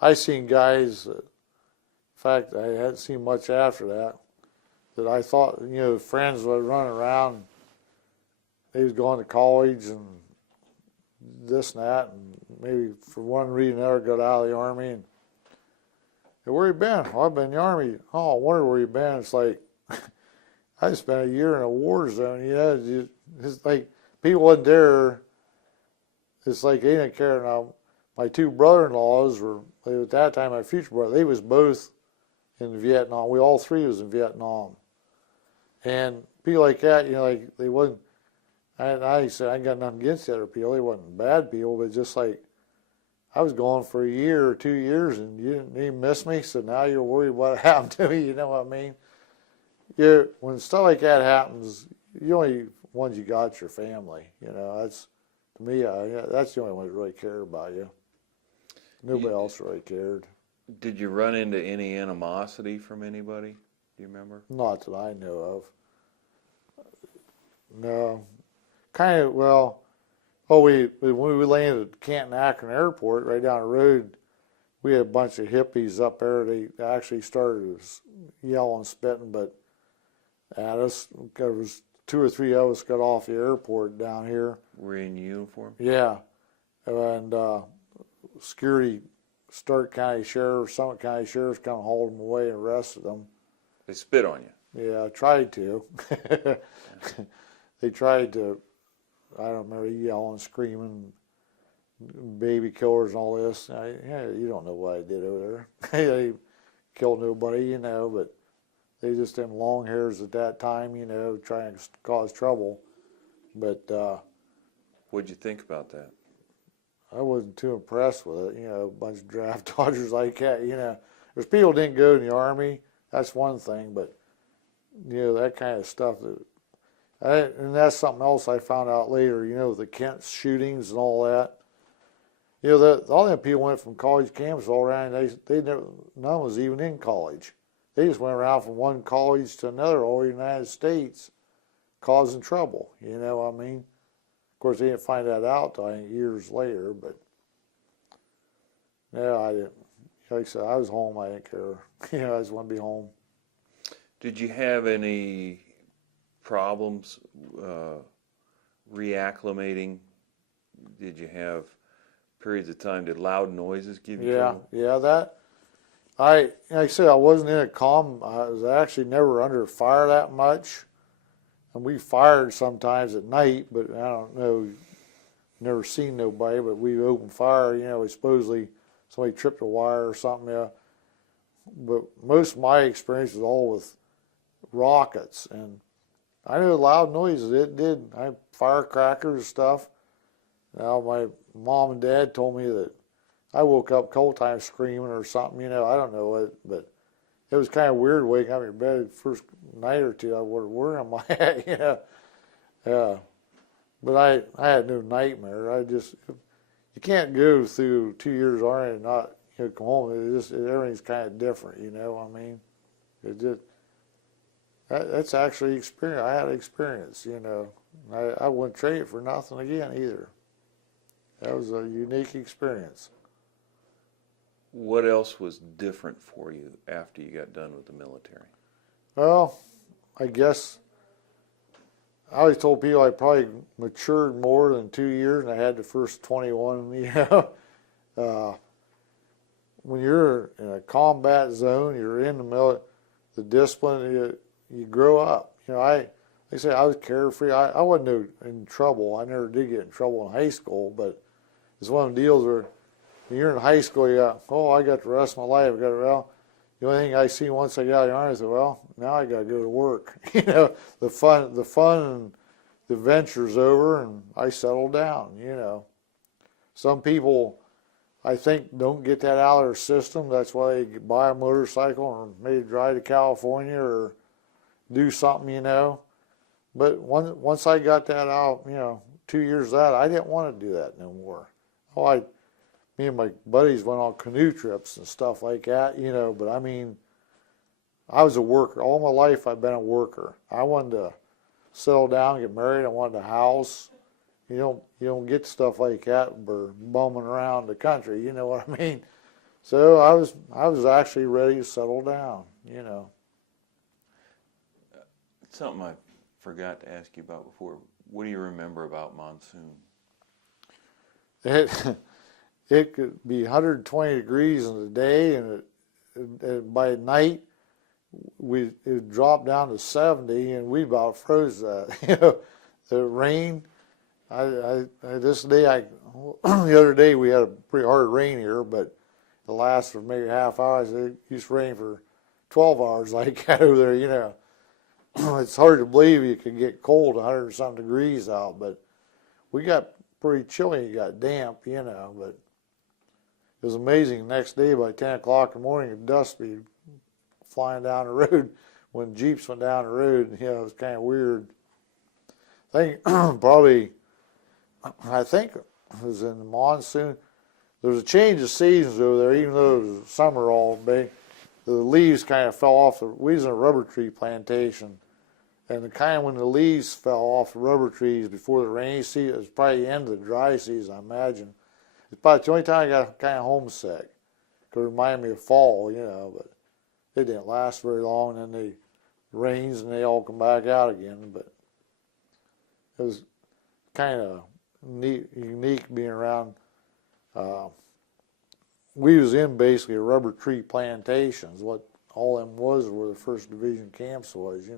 I seen guys, in fact, I hadn't seen much after that, that I thought, friends would run around. They was going to college and this and that, and maybe for one reason or another got out of the Army. And hey, where you been? Oh, I've been in the Army. Oh, I wonder where you been. It's like, I spent a year in a war zone, It's like, people wasn't there. It's like they didn't care. Now, my two brother-in-laws at that time, my future brother, they was both in Vietnam. We all three was in Vietnam. And people like that, like they wasn't, I said, I ain't got nothing against the other people. They wasn't bad people, but just like, I was gone for a year or 2 years and you didn't even miss me, so now you're worried what happened to me, you know what I mean? When stuff like that happens, the only ones you got is your family, that's, to me, that's the only one that really cared about you. Nobody else really cared. Did you run into any animosity from anybody? Do you remember? Not that I know of. No. Kind of, well, when we landed at Canton Akron Airport, right down the road, we had a bunch of hippies up there. They actually started yelling, spitting, but at us. There was 2 or 3 of us got off the airport down here. Were you in uniform? Yeah. And security, Stark County Sheriff, Summit County Sheriff's kind of hauled them away and arrested them. They spit on you? Yeah, tried to. They tried to, I don't remember, yelling, screaming, baby killers and all this. You don't know what I did over there. They killed nobody, but they just them long hairs at that time, trying to cause trouble. But what'd you think about that? I wasn't too impressed with it. A bunch of draft dodgers like that. There's people didn't go in the Army. That's one thing, but that kind of stuff. And that's something else I found out later. The Kent shootings and all that. All them people went from college campus all around. They never, none was even in college. They just went around from one college to another all over the United States, causing trouble. You know what I mean? Of course, they didn't find that out till years later. But yeah, I didn't. Like I said, I was home. I didn't care. I just wanted to be home. Did you have any problems reacclimating? Did you have periods of time? Did loud noises give you trouble? Yeah, that. Like I said, I wasn't in a comm. I was actually never under fire that much, and we fired sometimes at night. But I don't know, never seen nobody. But we opened fire. Supposedly somebody tripped a wire or something. Yeah. But most of my experience was all with rockets, and I knew loud noises. It did. Firecrackers and stuff. Now my mom and dad told me that I woke up a couple times screaming or something. I don't know what, but it was kind of weird waking up in your bed the first night or two. I wondered, where am I at? Yeah. But I had no nightmare. You can't go through 2 years Army and not come home. Everything's kind of different. What I mean? That's actually experience. I had experience. I wouldn't trade it for nothing again either. That was a unique experience. What else was different for you after you got done with the military? Well, I guess I always told people I probably matured more than 2 years, and I had the first 21. When you're in a combat zone, you're in the military, the discipline, you grow up. Like I say, I was carefree. I wasn't in trouble. I never did get in trouble in high school, but it's one of the deals where when you're in high school, I got the rest of my life. The only thing I see once I got out of the Army, I said, well, now I got to go to work. The fun and the adventure's over, and I settled down. Some people, I think, don't get that out of their system. That's why they buy a motorcycle and maybe drive to California or do something, But once I got that out, 2 years of that, I didn't want to do that no more. Me and my buddies went on canoe trips and stuff like that, But I mean, I was a worker. All my life I've been a worker. I wanted to settle down, get married. I wanted a house, you don't get stuff like that when we're bumming around the country. You know what I mean? So I was actually ready to settle down. Something I forgot to ask you about before. What do you remember about monsoon? It could be 120 degrees in the day, and by night it would drop down to 70, and we about froze that. The rain. This day the other day we had a pretty hard rain here, but it lasted for maybe half hour. It used to rain for 12 hours like that over there. It's hard to believe you can get cold, 100 something degrees out, but we got pretty chilly. It got damp, but it was amazing. The next day by 10 o'clock in the morning, the dust be flying down the road when Jeeps went down the road. It was kind of weird. I think it was in the monsoon. There was a change of seasons over there, even though it was summer all day. The leaves kind of fell off. We was in a rubber tree plantation, and when the leaves fell off the rubber trees before the rainy season, it was probably the end of the dry season, I imagine. It's probably the only time I got kind of homesick. It reminded me of fall, but it didn't last very long, and then it rains and they all come back out again. But it was kind of unique being around. We was in basically a rubber tree plantations. What all them was where the First Division camps was,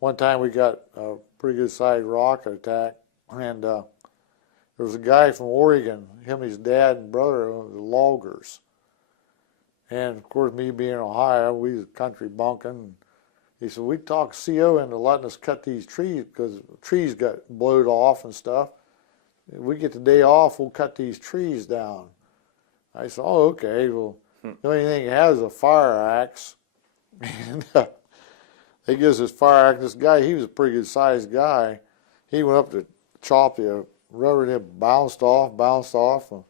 One time we got a pretty good sized rocket attack, and there was a guy from Oregon, him and his dad and brother, were loggers. And of course, me being in Ohio, we was country bunking. He said, we talked CO into letting us cut these trees because trees got blowed off and stuff. If we get the day off, we'll cut these trees down. I said, oh, okay. Well, the only thing he has is a fire axe. And he gives his fire axe. This guy, he was a pretty good sized guy. He went up to chop the rubber and it bounced off. And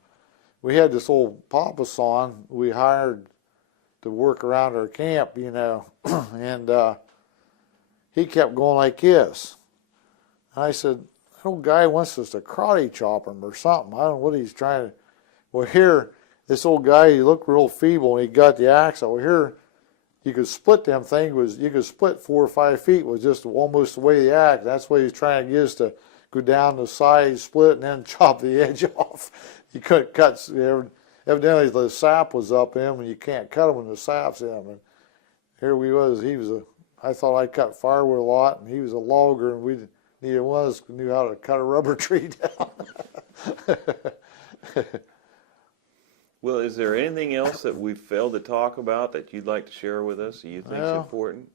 we had this old papa sawn we hired to work around our camp, and he kept going like this. And I said, that old guy wants us to karate chop him or something. I don't know what he's trying to. Well, here, this old guy, he looked real feeble, and he got the axe out. Well, here, you could split them things. You could split 4 or 5 feet with just almost the way the axe. That's what he's trying to get us to go down the side, split, and then chop the edge off. You couldn't cut. Evidently, the sap was up him, and you can't cut him when the sap's in him. And here we was. I thought I cut firewood a lot, and he was a logger, and neither one of us knew how to cut a rubber tree down. Well, is there anything else that we've failed to talk about that you'd like to share with us that you think is important?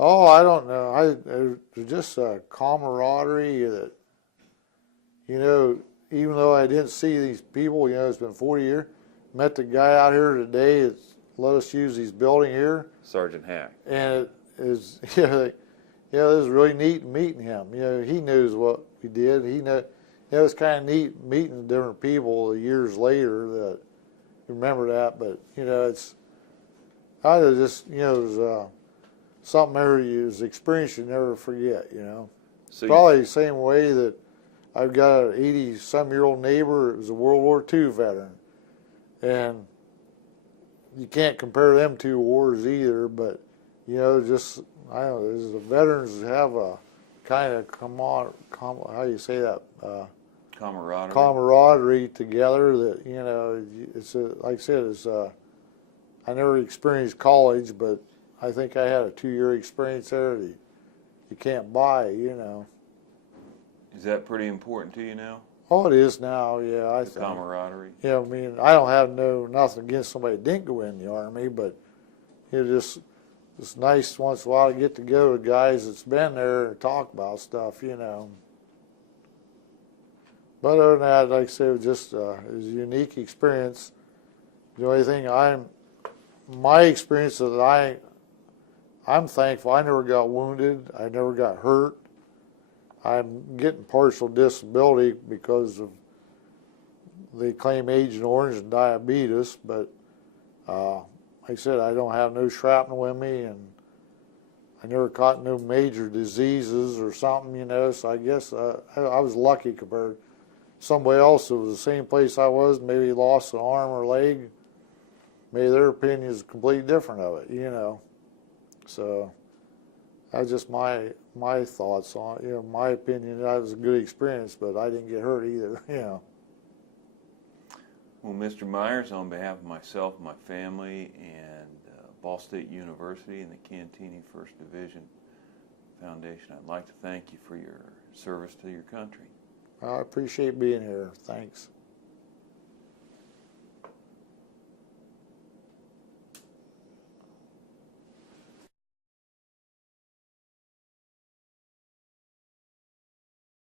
Oh, I don't know. There's just a camaraderie that, even though I didn't see these people, it's been 40 years. Met the guy out here today that let us use his building here. Sergeant Hack. And it is, it was really neat meeting him. He knows what we did. It's kind of neat meeting different people years later that remember that. But, I was just, it was something his experience you never forget, So Probably the same way that I've got an 80-some-year-old neighbor that was a World War II veteran. And you can't compare them two wars either, but, just, I don't know, the veterans have a kind of, how do you say that? Camaraderie together that, it's like I said, I never experienced college, but I think I had a 2-year experience there that you can't buy, Is that pretty important to you now? Oh, it is now, yeah. I think. Camaraderie. Yeah, I mean, I don't have nothing against somebody that didn't go in the Army, but it's nice once in a while to get together with guys that's been there and talk about stuff, But other than that, like I said, it was a unique experience. The only thing my experience is that I'm thankful I never got wounded. I never got hurt. I'm getting partial disability because of they claim Agent Orange and diabetes, but like I said, I don't have no shrapnel in me, and I never caught no major diseases or something, you know, so I guess I was lucky compared to somebody else that was the same place I was, maybe lost an arm or leg. Maybe their opinion is completely different of it, you know. So that's just my thoughts on it. You know, my opinion, that was a good experience, but I didn't get hurt either, you know. Well, Mr. Meyers, on behalf of myself and my family and Ball State University and the Cantigny First Division Foundation, I'd like to thank you for your service to your country. I appreciate being here. Thanks.